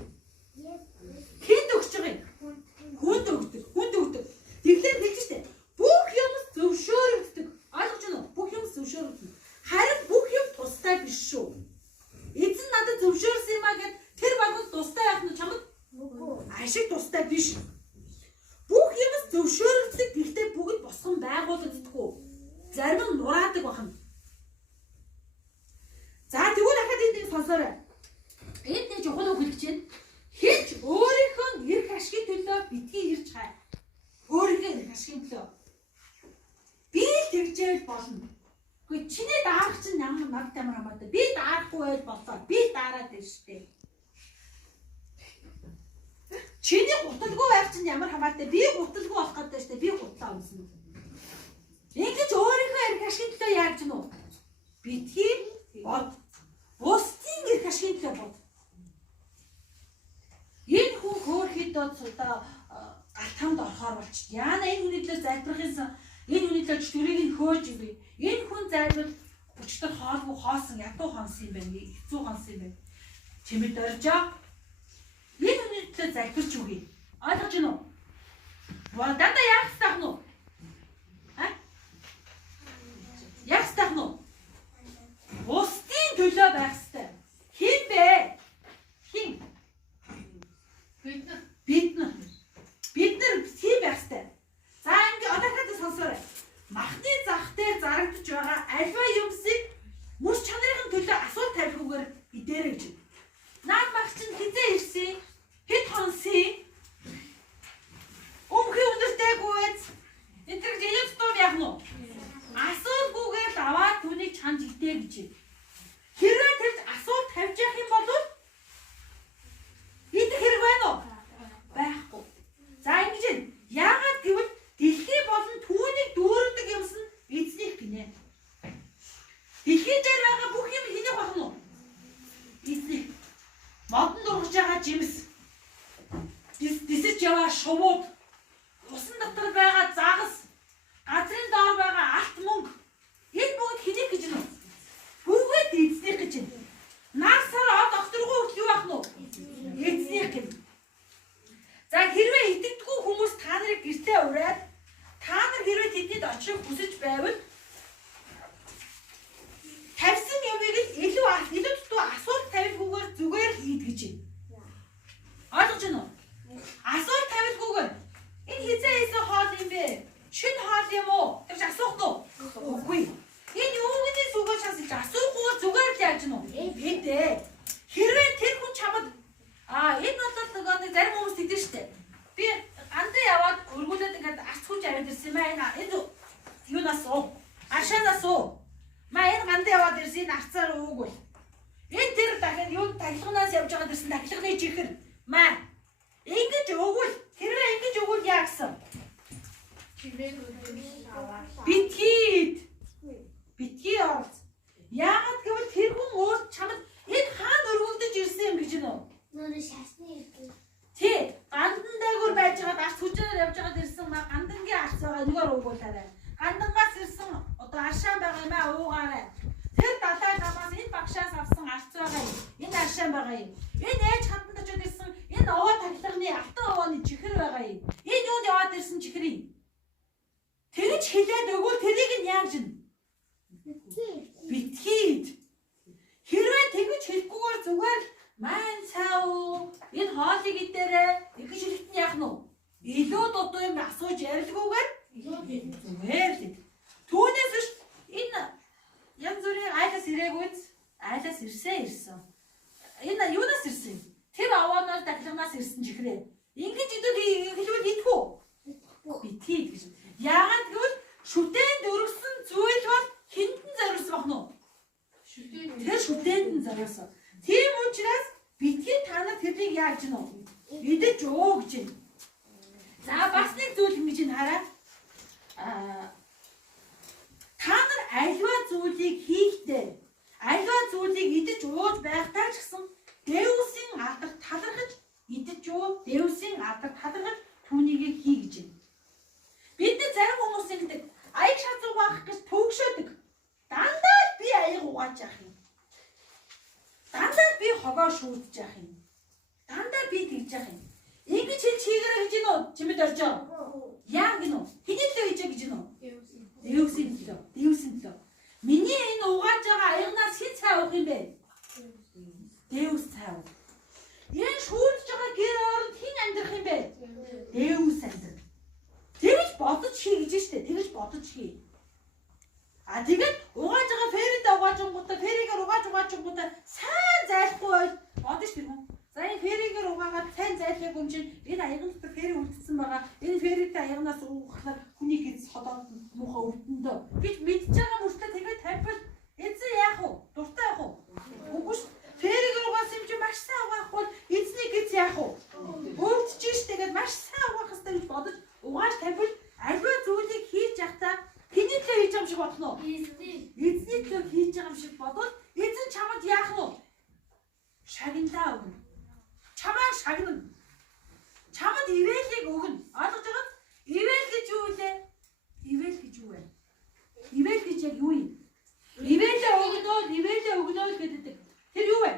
Хинд өгч байгаа юм? Хүнд өгдөг. Тэгэхээр хэлж штэ. Бүх юм зөвшөөрөгддөг. Ойлгож байна уу? Бүх юм зөвшөөрөгддөг. Харин бүх юм тустай биш шүү. Эзэн надад зөвшөөрсөн юм а гэд тэр багт тустай яах нь чамд? Ашиг тустай биш. Бүх юм зөвшөөрөгддөг. Гэхдээ бүгд босгон байгуулагддаггүй. Зарим нь нураадаг бахна. За тэгвэл дахиад энд сонсоорой. Энд нэг чухал үг хэлж байна. Хинч өөрийнхөө эрх ашигын төлөө битгий ирж хай. Өөрийнхөө эрх ашигын төлөө. Би л тэгжээл болно. Гэхдээ чиний даарах чинь ямар над тамар хамаатай. Би даарахгүй байл болоо. Би дараад байна штэ. Чиний гуталгүй байх чинь ямар хамаатай. Би гуталгүй болох гэдэг штэ. Би гутлаа өмснө. Ингэж өөрийнхөө эрх ашигын төлөө яаж гэнэ үү? Битгий бод. Бусдын эрх ашигын төлөө бод. Энэ хүн хөөрхөдөө цудаа галтамд орохоор болчих. Яана энэ хүний төлөө залбирахын энэ хүний төлөө чөтгөрийг нь хөөж ивэл энэ хүн зайлвал өчтөр хоолгүй хоосон ядуу хонс юм байна. Хэцүү хонс юм байна. Чимэд оржоо. Энэ хүний төлөө залбирч үгүй. Ойлгож байна уу? Дандаа яах вэ тах нь? Яах вэ тах нь? Бусдын төлөө байх ёстой. Хин бэ? Хин? Бид нар хин байх ёстой. За ингээ одоохондоо сонсоорой. Махны зах дээр зарагдж байгаа альва юмсыг мөс чанарын төлөө асуулт тавихгүйгээр идээрэй гэж. Наад мах чинь хизээ ирсэн? Хэд хонсын? Өмхий өндөртэйгүй ээ. Энэ тэр жинэс тоо яах нь? Асуулгүйгээр л аваад түүнийг чанд идээ гэж. Хэрвээ тэрч асуулт тавьж явах юм бол идэх хэрэг байна уу? Байхгүй. За ингэж яагаад гэвэл дэлхий болон түүнийг дүүрдэг юмс нь эзнийг гинэ. Дэлхий дээр байгаа бүх юм хинэх бах нь уу? Эзнийг. Модон дургаж байгаа жимс. Дисэж яваа шувууд. Усан дотор байгаа загас. Газрын доор байгаа алт мөнгө. Энэ бүгд хинэх гэж нь. Бүгд эзнийг гэж нь. Наасаар од огторгүй хөтлөв байх нь уу? Эзнийг гин. За хэрвээ итгэдэггүй хүмүүс та нарыг гэртээ ураад та нар хэрвээ тэднийд очих хүсэж байвал тавьсан юмыг илүү дутуу асуулт тавихгүйгээр зүгээр хийд гэж байна. Ойлгож байна уу? Асуулт тавихгүйгээр тахилганаас явж байгаа гэсэн тахилганы чихэр маа. Ингэж өгвөл хэрвээ ингэж өгвөл яа гэсэн? Битгий орц. Яагаад гэвэл тэр хүн өөр чамд энэ хаана өргөгдөж ирсэн юм гэж нөө. Нөрөө шасны ирдэг. Тий, гандан дээгүүр байж байгаа дарс хүчээр явж байгаад ирсэн маа гандангийн арц байгаа нэгээр уугуулаарай. Гандангаас ирсэн одоо аршаан байгаа юм аа уугаарай. Тэр далай намаас энэ багшаас авсан арц байгаа юм. Энэ аршаан байгаа юм. Энэ ээж хатанд очоод ирсэн энэ овоо тахилганы алтан овооны чихэр байгаа юм. Энэ юунд яваад ирсэн чихэр юм. Тэгж хилээд өгвөл тэрийг нь яаж ин? Битгийд. Хэрвээ тэгж хэлэхгүйгээр зүгээр маань цаав энэ хоолыг идээрээ тэгж хэлэхэд яах нь вэ? Илүү дутуу юм асууж ярилгүйгээр зүгээр л. Түүнээс биш энэ янз бүрийн айлаас ирээгүй айлаас ирсэн. Энэ юунаас ирсэн? Тэр овооноор дахилганаас ирсэн чихрээ. Ингэж идвэл идэх үү? Битгийд гэж. Яагаад гэвэл шүтээнд өргөсөн зүйл бол хинтэн зориулсан бахна уу? Тэр шүтээнд нь зориулсан. Тийм учраас битгий та нар тэрнийг яаж гинэ үү? Идэж өө гэж байна. За бас нэг зүйл ингэж ин хараа. Та нар альва зүйлийг хийхдээ альва зүйлийг идэж ууж байхдаа ч гэсэн Дэвсийн алдар талархаж идэж уу, Дэвсийн алдар талархаж түүнийг хий гэж байна. Бид нар зарим хүмүүс ингэдэг аяг шазуу баах гэж төгшөөдөг. Дандаа би аяг угааж яах юм. Дандаа би хогоо шүүдж яах юм. Дандаа би тэгж яах юм. Ингэж хэлж хийгэрэй гэж нөө чимэд оржоо. Яа гинөө? Хэний төлөө хийж гэж нөө? Дэвсийн төлөө. Миний энэ угааж байгаа аягнаас хэн цай авах юм бэ? Дэвс цай авах. Энэ шүүдж байгаа гэр оронд хэн амьдрах юм бэ? Дэвс амьдрах. Тэгж бодож хий гэж штэ. Тэгж бодож хий. Тэгээд угааж байгаа фэрэдээ угаажгуудаа фэригээр угаажгуудаа сайн зайлахгүй бол бодож тэр хүн. За энэ фэригээр угаагаад сайн зайлах юм чинь энэ аягн дотор фэри үлдсэн байгаа. Энэ фэритэй аягнаас угаахаар хүний гиз ходоод муухай өвдөндөө. Гэж мэдж байгаа мөртөө тэгээд тавьбал эзэн яах вэ? Дуртай яах вэ? Үгүй ш. Фэригээр угаасан юм чинь маш сайн угаахгүй эзний гиз яах вэ? Өвдөж штэ тэгээд маш сайн угаах хэрэгтэй гэж бодож угааж тавьбал альва зүйлийг хийж явахдаа хэний төлөө хийж байгаа юм шиг бодно уу? Эзний төлөө хийж байгаа юм шиг бодвол эзэн чамд яах вэ? Шагнадаа өгнө. Чамаа шагнана. Чамд ивэлийг өгнө. Ойлгож байгаа? Ивэл гэж юу вэ? Ивэл гэж юу вэ? Ивэл гэж яг юу юм? Ивэлээ өгнөө гэдэг. Тэр юу вэ?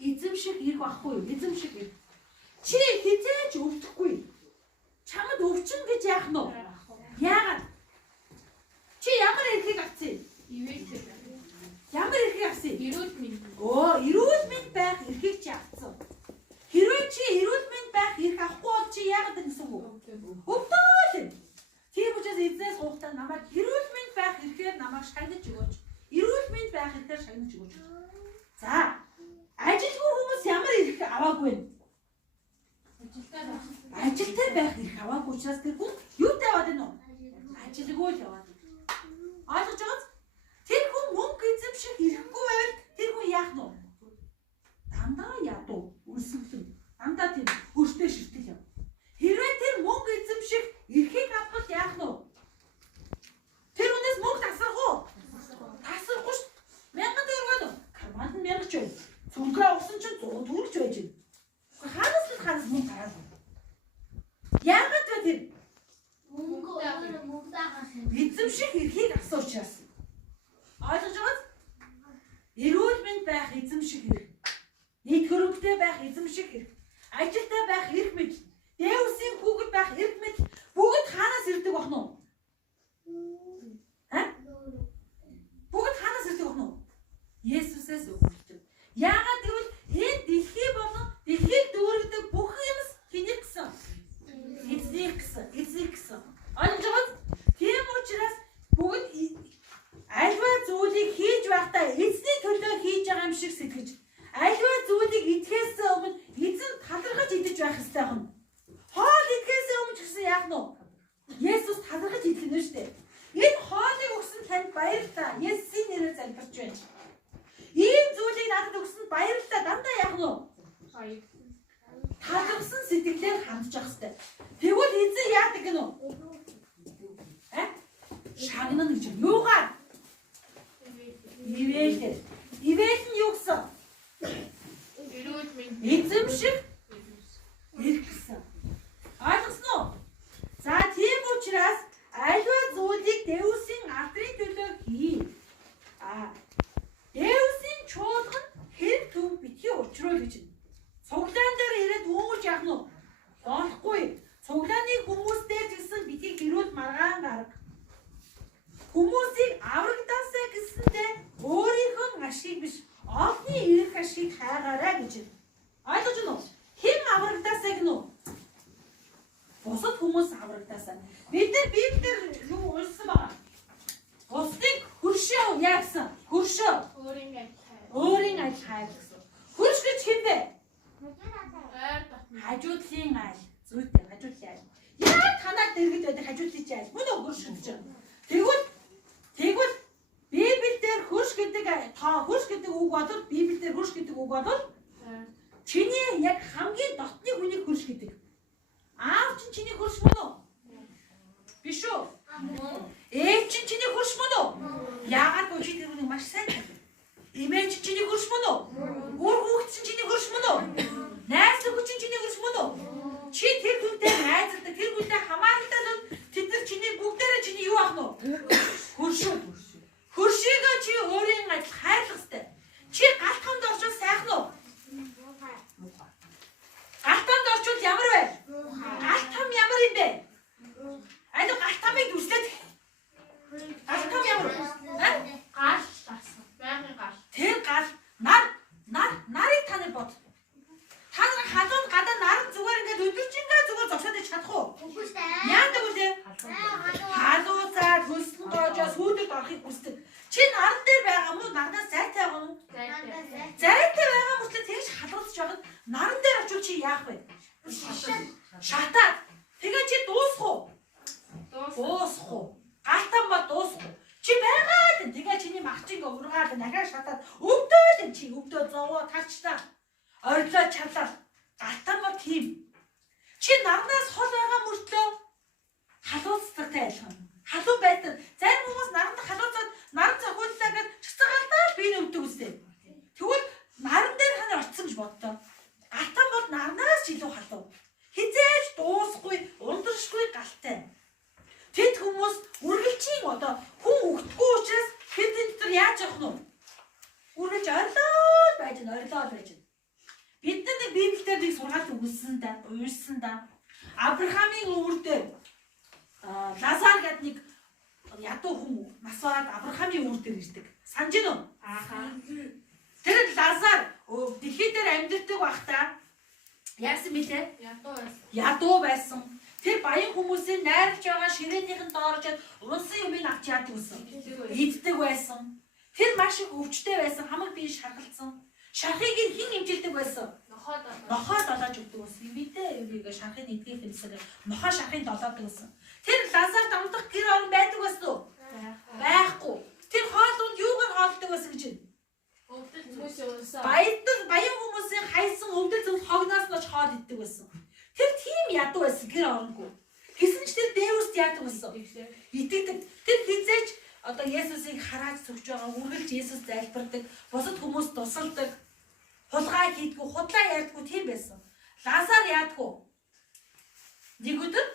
Эзэмших хэрэг байхгүй юу? Эзэмших хэрэг. Чи хизээж өвдөхгүй. Чамд өвчин гэж яах нь вэ? Яагаад? Чи ямар эрхийг авсан? Ямар эрхийг авсан? Эрүүл мэнд. Эрүүл мэнд байх эрхийг чи авсан. Хэрвээ чи эрүүл мэнд байх эрх авахгүй бол чи яагаад гэсэн үг? Өвдөл. Тийм учраас эзнээс хугацаа намайг эрүүл мэнд байх эрхээр намайг шагнаж өгөөч. Эрүүл мэнд байх эрхээр шагнаж өгөөч. За, ажилгүй хүмүүс ямар эрх аваагүй вэ? Ажилтай байх эрх аваагүй учраас тэр хүн юутай яваад байна уу? Ажилгүй л яваад байна. Ойлгож байгааз? Тэр хүн мөнгө эзэмших хэрэггүй байвал тэр хүн яах нь вэ? Дандаа ядуу, өрсөлдөн. Дандаа тийм өөртөө ширтгэл яв. Хэрвээ тэр мөнгө эзэмших эрхийг авахд яах нь вэ? Тэр хүнээс мөнгө тасрах уу? Тасрахгүй ш. 1000 төгрөг байна уу? Карманд 1000 ч байна. Цүнхээ авсан чинь 100 төгрөг ч байж байна. Ханаас мөнгө гараад байна. Яагаад вэ тэр? Мөнгө даах юм. Эзэмших эрхийг авсан учраас. Ойлгож байгааз? Эрүүл мэнд байх эзэмших эрх. Нийт хөрөнгөтэй байх эзэмших эрх. Ажилтай байх эрх мэд. Дэвсийн хүүхэд байх эрх мэд. Бүгд хаанаас ирдэг бах нь вэ? Бүгд хаанаас ирдэг бах нь вэ? Есүсээс өгүүлдэг. Яагаад гэвэл энэ дэлхий болон дэлхийг дүүргэдэг бүх юмс хэнийг гэсэн? Эзнийг гэсэн. Ойлгож байгааз? Тийм учраас бүгд альва зүйлийг хийж байхдаа эзний төлөө хийж байгаа юм шиг сэтгэж альва зүйлийг идэхээс өмнө эзэн талархаж идэж байх хэрэгтэй юм. Хоол идэхээс өмнө ч гэсэн яах нь вэ? Есүс талархаж идэх нь шүү дээ. Энэ хоолыг өгсөн танд баярлалаа. Есүсийн нэрээр залбирч байна. Ийм зүйлийг надад өгсөнд баярлалаа. Талархсан сэтгэлээр хандж явах хэрэгтэй. Тэгвэл эзэн яадаг гэнэ үү? Шагнана гэж юугаар? Ивэлээр. Ивэл нь юу гэсэн? Эзэмших иргэсэн. Ойлгосноо? За тийм учраас альва зүйлийг Дэвсийн алдрын төлөө хий. Дэвсийн чуулган хэр төв битгий учруулж гэж. Цуглаан дээр ирээд үүмж яах нь вэ? Болохгүй. Цуглааны хүмүүс дээр гэсэн битгий гэрүүл маргаан гарга. Хүмүүсийг аврагдаасаа гэсэндээ өөрийнхөө ашиг биш, олонний эрх ашиг хайгаарай гэж. Ойлгож байна уу? Хэн аврагдаасаа гэнэ үү? Бусад хүмүүс аврагдаасаа. Бид нар Библиэр юу уншсан байгаа? Бусдыг хөршөө яасан? Хөршөө. Өөрийн аль хайл гэсэн. Хөрш гэж хэн бэ? Хажуудлын аль. Зүйтэй хажуудлын аль. Яг танаад дэргэд байдаг хажуудлын аль. Мөн үү хөрш гэж. Тэгвэл Библиэр хөрш гэдэг үг бодвол Библиэр хөрш гэдэг үг бодвол чиний яг хамгийн дотны хүнийг хөрш гэдэг. Аав чинь чиний хөрш мөн үү? Биш үү? Ээж чинь чиний хөрш мөн үү? Яагаад гоо чи тэр хүнийг маш сайн таньдаг. Эмээ чинь чиний хөрш мөн үү? Үр хүүхэд чинь чиний хөрш мөн үү? Найз нөхөд чинь чиний хөрш мөн үү? Чи тэр хүнтэй найзалдаг, тэр хүнтэй хамааралтай бол тэд нар чиний бүгдээрээ чиний юу ах нь вэ? Хөршөө. Хөршийгөө чи өөрийн адил хайрлах ёстой. Чи галт хамд орчвол сайхан уу? Галт хамд орчвол ямар вэ? Галт хам ямар юм бэ? Аль галт хамыг дүрслээд галт хам ямар? Гал гарсан. Байнгын гал. Тэр гал нарыг та нар бод. Та нар халуун гадаа наран зүгээр ингээд өдөржингээ зүгээр зогсоод чадах уу? Үгүй ээ. Яадаг үлээ? Халуун цаад хөлсөн гоожоос хүүдэрт орохыг хүсдэг. Чи наран дээр байгаа мó нарнаас зайтай байгаа мó? Зайтай байгаа мөртлөө тэгж халуурч байгаад наран дээр очив чи яах вэ? Шатаад. Тэгээ чи дуусах уу? Дуусах уу? Галтан ба дуусах уу? Чи байгаад тэгээ чиний махчинг ургаад дахиад шатаад өвдөөл чи өвдөө зовоо тарчтаа. Орилоо чалаа. Галтан ба тийм. Чи нарнаас хол байгаа мөртлөө халууцтай айлхан. Халуун байдаг. Зарим хүмүүс наранд халууцаад наран цохиуллаа гэж чацгаалдаа би өвдөг үстэй. Тэгвэл наран дээр хань орцсон гэж боддоо. Галтан бол нарнаас ч илүү халуун. Хизээж дуусахгүй, ундрашгүй галтай. Тэд хүмүүс үргэлжийн одоо хүн өгдөггүй учраас тэд яаж явах нь вэ? Үргэлж орилоод байж. Бид нар Библиэр нэг сургаалт уншсан да. Авраамийн өвөр дээр Лазар гэдэг нэг ядуу хүн нас бараад Авраамийн өвөр дээр ирдэг. Санаж гин үү? Тэр Лазар дэлхий дээр амьдардаг байхдаа яасан бэлээ? Ядуу байсан. Тэр баян хүмүүсийн найрлж байгаа ширээнийх нь дооржод унсан юмыг авч яадаг гэсэн. Иддэг байсан. Тэр маш их өвчтэй байсан. Хамаг бие шаргалцсан. Шархыг хэн имжилдэг байсан? Нохоо долоож өгдөг байсан. Имидээ эвлийгээ шархыг эдгэх юмсаг нохоо шархыг долоодог байсан. Тэр Лазар дамдах гэр орон байдаг байсан уу? Байхгүй. Тэр хоолунд юугаар хоолдог байсан гэж байна? Баян хүмүүсийн хайсан өвдөл зөв хогноос нь хоол иддэг байсан. Тэр тийм ядуу байсан гэр оронгүй. Гэсэн ч тэр Дэвст яадаг байсан. Итгэдэг. Тэр хизээч одоо Есүсийг хараад сүгж байгаа үргэлж Есүс залбирдаг. Бусад хүмүүс тусалдаг. Хулгай хийдгүү, худлаа ярьдгүү тийм байсан. Лазар яадгүй. Нэг өдөр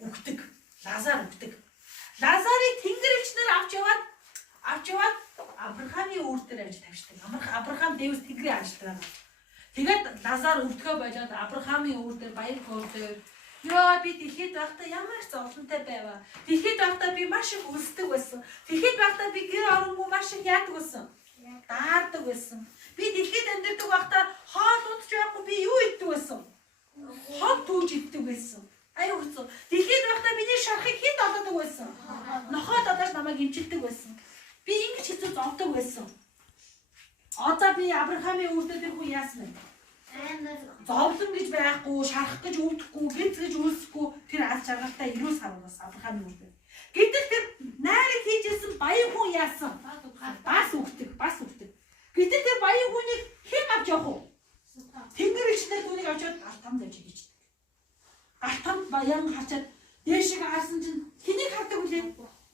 үгдэг. Лазар үгдэг. Лазарыг тэнгэр элчнэр авч яваад Авраамийн үүр дээр авч тавьчихдаг. Авраам Дэвс тэнгэрийн ажилтнаа. Тэгээд Лазар өвдгөө болоод Авраамийн үүр дээр баяр хөөрдөөр ёо би дэлхийд байхдаа ямар ч зовлонтой байваа. Дэлхийд байхдаа би маш их өлсдөг байсан. Дэлхийд байхдаа би гэр оронгүй маш их яадаг байсан. Даардаг байсан. Би дэлхийд амьдардаг байхдаа хоол удаж байхгүй би юу иддэг байсан? Хог түүж иддэг байсан. Аюу хэцүү. Дэлхийд байхдаа миний шархыг хэн долоодог байсан? Нохоо долоож намайг имчилдэг байсан. Би ингэж хэцүү зовдөг байсан. Одоо би Авраамийн үүрдээ тэр хүн яасан бэ? Зовлон гэж байхгүй, шарах гэж өвдөхгүй, гинц гэж үлсэхгүй тэр аз жаргалтай ирүү сарвас Авраамийн үүрдээ. Гэтэл тэр найрыг хийжсэн баян хүн яасан? Бас үгдэг. Гэтэл тэр баян хүнийг хэн авч явах вэ? дээр түүнийг очиод гартамд байж гэж. Гартамд баян хачаад дээшээ харсан чинь хэнийг хардаг үлээ?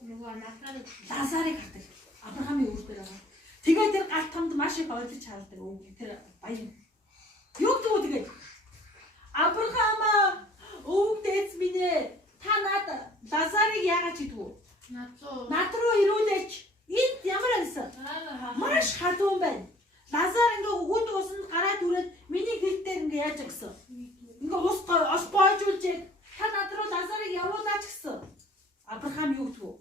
Нөгөө Лазарыг. Лазарыг хардаг. Авраамийн өвөр дээр байгаа. Тэгээд тэр гартамд маш их ойлгож хардаг. Тэр баян. Юу гэдэг вэ тэгээд? Авраам өвөг дээдс минь ээ. Та над Лазарыг яагаад чийдгүү? Над руу ирүүлээч. Энд ямар ансан? Маш хадуун байна. Лазар ингээ өгөөд усанд гараад үрээд миний гэрт дээр ингээ яаж гисэн? Ингээ ус боожулж та над руу Лазарыг явуулаач гэсэн. Авраам юу гэдгүү?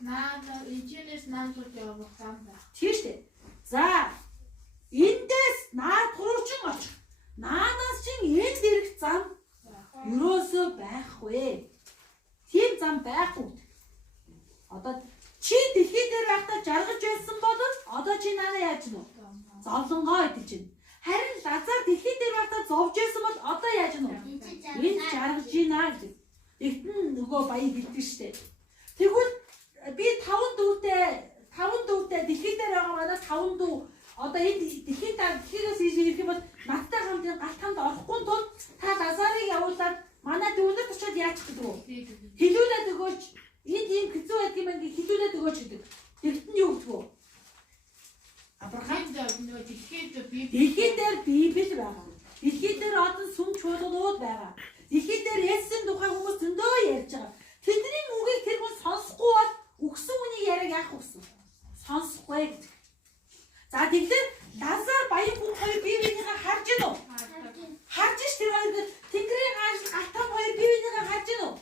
Наад ичнээс наадууд явах зам байна. Тийм шүү дээ. За эндээс наад руу чин очих. Наадаас чин энд ирэх зам юусоо байхгүй. Тийм зам байхгүй. Одоо чи дэлхий дээр байхдаа жаргаж байсан бол одоо чи надад яаж гэнэ? Зовлонгоо идэж байна. Харин Лазар дэлхий дээр байхдаа зовж байсан бол одоо яаж гэнэ? Энд жаргаж байна гэж. Эхтэн нөгөө баян хэлдэг штэ. Тэгвэл би 5 дүүтэй дэлхий дээр байгаа манай 5 дүү одоо энэ дэлхийгээс ирэх юм бол надтай хамт энэ галтханд орохгүй тул та Лазарыг явуулаад манай дүүнэр тушаад яачих гэдэг вэ? Хилүүлээд өгөөч. Энд ийм хэцүү байдаг юм ингээ хилүүлээд өгөөч гэдэг. Тэгтэн юу гэдэг вэ? Авраам нөгөө дэлхий дээр Библи байгаа. Дэлхий дээр одон сүм чуулганууд байгаа. Дэлхий дээр Есүсийн тухай хүмүүс зөндөө ярьж байгаа. Тэдний үгийг тэр хүн сонсохгүй бол өгсөн үний яриаг яах вэ? Сонсохгүй гэдэг. За тэгэхээр Лазар баян хүн хоёр бие биенийгээ харж гинэ үү? Харж ш тэр хоёр Тэнгэрийн галтам хоёр бие биенийгээ харж гинэ үү?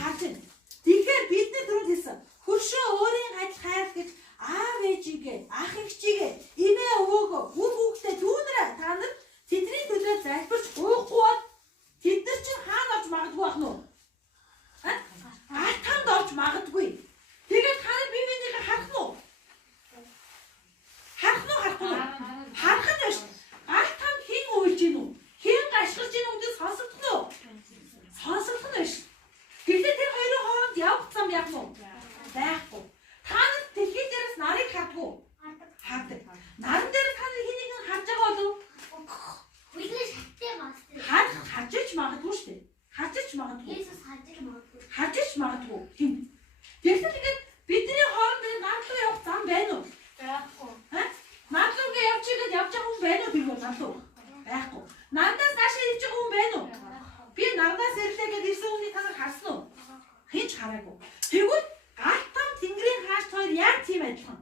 Харж байна. Тэгэхээр бид нар түрүүнд хэлсэн. Хөршөө өөрийн адил хайр гэж аав ээжигээ, ах эгчигээ, эмээ өвөөгөө, үр хүүхдээ дүүнэрээ та нар тэдний төлөө залбирч уухгүй бол тэд нар чинь хаана орж магадгүй ах нь уу? Галтамд орж магадгүй. Тэгээд та нар бие биенийгээ харах нь уу? Харах нь уу? Харах нь биш. Галтам хэн уйлж гин үү? Хэн гашгирж гин үгдээ сонсогдох нь уу? Сонсогдох нь биш. Гэхдээ тэр хоёрын хооронд явах зам яах нь уу? Байхгүй. Та нар дэлхий дээрээс нарыг хардгуу. Хардаг. Наран дээр та нар хэнийг нь харж байгаа болов? Үгүй шаттай мастер. Харж ич магадгүй шүү дээ. Харж ич магадгүй. Есүс хажиг магадгүй. Харж ич магадгүй. Хин. Тэгэхээр бидний хооронд наран руу явах зам байна уу? байхгүй. Наран руу явж байгаа хүн байна уу? Би наран руу. Байхгүй. Нарандаас наашаа ирж байгаа хүн байна уу? Би нарандаас ирлээ гэж ирсэн хүнийг та нар харсан уу? Хинч хараагүй. Тэгвэл галтам Тэнгэрийн хаашт хоёр яг тийм адилхан.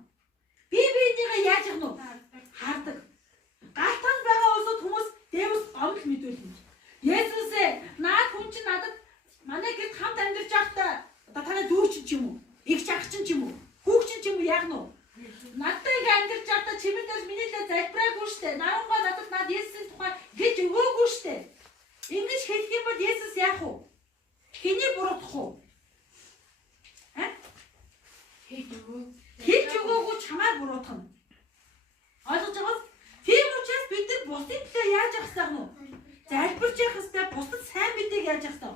Би биенийгээ яаж явах нь хардаг. Галтамд байгаа улсууд хүмүүс Дэвс гомдол мэдүүлнэ. Есүс наад хүн чинь надад манай гэрт хамт амьдарч байхдаа одоо танай дүү чинь ч юм уу? Игч ах чинь ч юм уу? Хүүг чинь ч юм уу яах нь вэ? Надтай ингээ амьдарч байхдаа чимээдээс миний лээ залбираагүй штэ. Нарангаа над Есүсийн тухай гэж өгөөгүй штэ. Ингэж хэлэх юм бол Есүс яах вэ? Хэний буруудах вэ? Хэлж өгөөгүй чамаар буруутах нь. Ойлгож байгаа юу? Тийм учраас бид нар бусдын төлөө яаж явах ёстой вэ? Залбирч явах ёстой, бусдад сайн мэдээг яаж явах ёстой?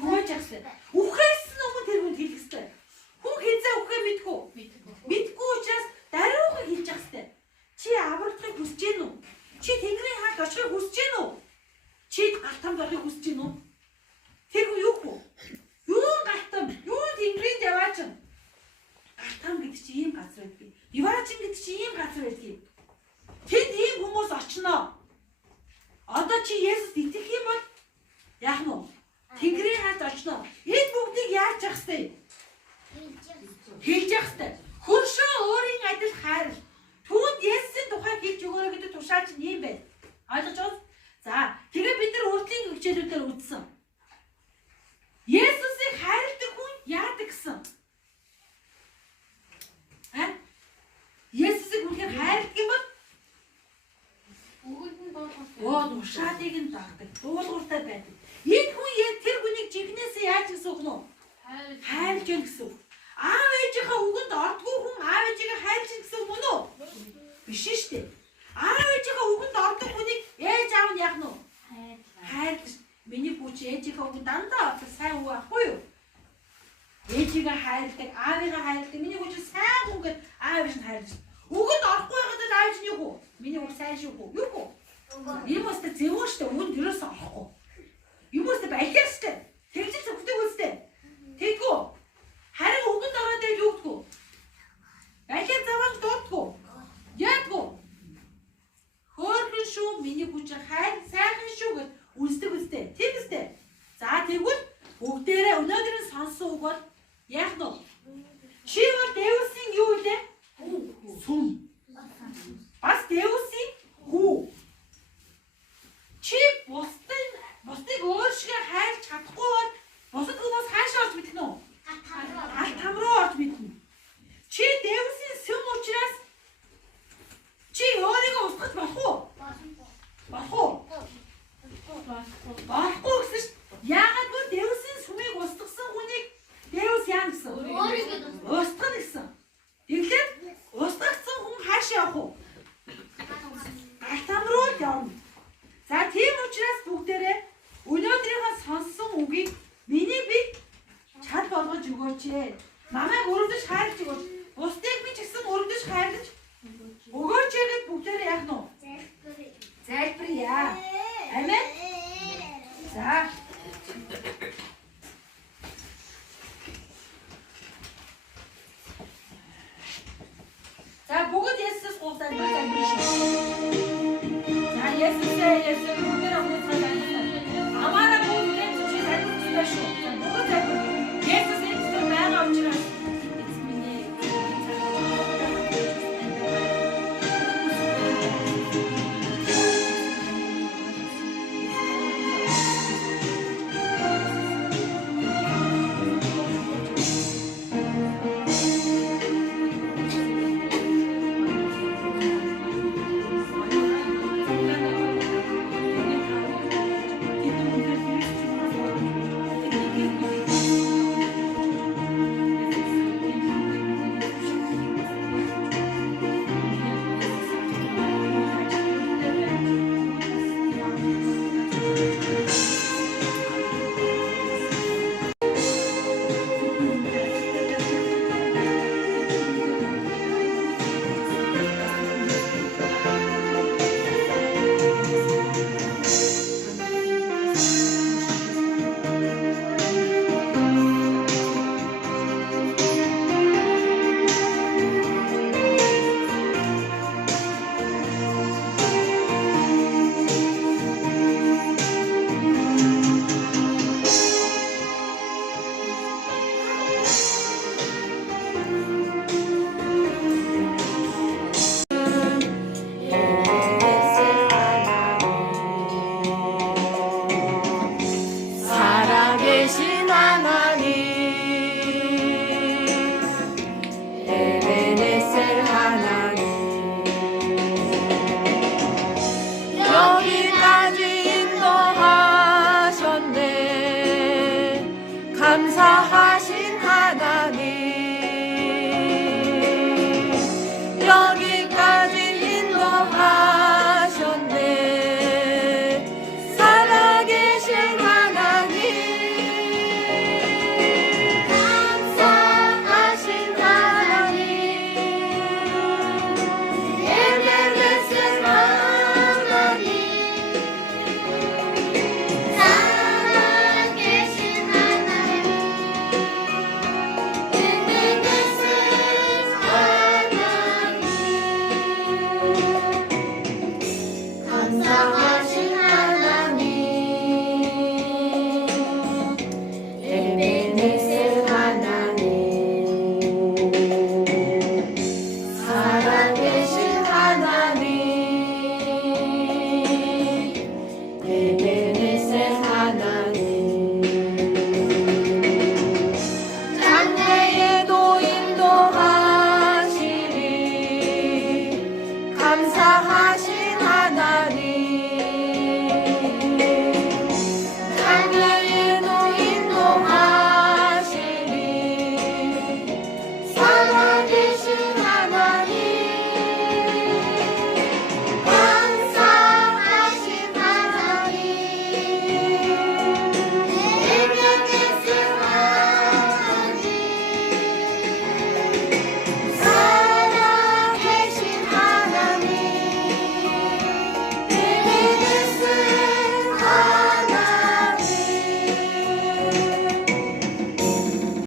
Түгэж явах ёстой. Үхээс өмнө тэр хүнд хэлэх ёстой. Хүн хизээ үхээ мэдгүй. Мэдгүй учраас даруйхан хэлж явах ёстой. Чи аврагдахыг хүсэж гин үү? Чи Тэнгэрийн хаалт очихыг хүсэж гин үү? Чи галтамд орохыг хүсэж гин үү? Тэр хүн юу вэ? Юу галтам? Юу Тэнгэрийн яваач? Галтам гэдэг чи ийм газар байдаг. Яваачин гэдэг чи ийм газар байдаг. Тэнд ийм хүмүүс очноо. Одоо чи Есүс итгэх юм бол яах нь вэ? Тэнгэрийн хаалт очноо. Энэ бүгдийг яаж явах вэ? Хийж явах вэ? Хөршөө өөрийн адил хайр. Түүнд Есүсийн тухай хэлж өгөөрэй гэдэг тушаал чинь ийм байна. Ойлгож байна уу? За, тэгээ бид нар урдлын хичээлүүдээр үзсэн. Есүсийг хайрладаг хүн яадаг гэсэн? Есүсийг үнэхээр хайрладаг юм бол тушаалыг нь дагдаг. Дуулууртай байдаг. Энэ хүн тэр хүнийг жигнэсээ яаж гэсэн үг нөө? Хайрлж гэн гэсэн үг. Аав ээжийнхээ үгэнд ордгүй хүн аав ээжигээ хайрлж гэсэн үг мөн үү? Биш шүү дээ. Аав ээжийнхээ үгэнд ордог хүнийг ээж аав нь яах нь вэ? Хайрлж. Миний хүүч ээжийнхээ үгэнд дандаа ордог сайн үг аахгүй юу? Ээжигээ хайрладаг, аавыгаа хайрладаг. Миний хүүч сайн хүн гэд аав ээж нь хайрлж. Үгэнд орохгүй байгаад аав ээж нь юу вэ? Миний үг сайн шүү үү? Юу вэ? ийм өстө зэвүүн штэ үүнд юусоо орохгүй. Юм өстө баялаа штэ. Тэгж зөвхөдөг үстэй. Тэггүй. Харин өгөнд ороод байл юудгүй. Баялаа заваач дуудгүй. Яадгүй. Хөөрхөн шүү миний хүч хайр сайхан шүү гэж үнсдэг үстэй. Тийм үстэй. За тэгвэл бүгдээрээ өнөөдрийн сонсон үг бол яах нь вэ? Чи бол Дэвсийн юу вэ? Сүм. Бас Дэвсийн хүү. Чи бусдыг өөр шиг хайрлах чадахгүй бол бусад хүмүүс хаашаа орж мэдэх нь вэ? Алт хам руу орж мэднэ. Чи Дэвсийн сүм учраас чи өөрийгөө устгах болох уу? Болох уу? Болохгүй гэсэн чинь яагаад бүр Дэвсийн сүмийг устгасан хүнийг Дэвс яана гэсэн? Устгах гэсэн. Тэгэхээр устгагдсан хүн хаашаа явах уу? Алт хам руу явна. За тийм учраас бүгдээрээ өнөөдрийнхөө сонссон үгийг миний бие чад болгож өгөөч ээ. Намайг өрөвдөж хайрлаж өгөөч. Бусдыг би ч гэсэн өрөвдөж хайрлаж өгөөч гэж бүгдээрээ яах нь вэ? Залбирая. Амен. За. За бүгд Есүс гуйсан залбирч шүү. За Есүс бүгдээр амтсан залбирч. Амаараа бүгдээ чи залбирч шүү. За бүгд залбирч. Есүс энэ байгаа учраас 감사하신 하나님 여기까지 인도하셨네 살아계신 하나님 감사하신 하나님 에베네셀 하나님 살아계신 감사하신 하나님 에베네셀 하나님 살아계신 하나님 에베네셀 하나님 장래에도 인도하시리 감사하신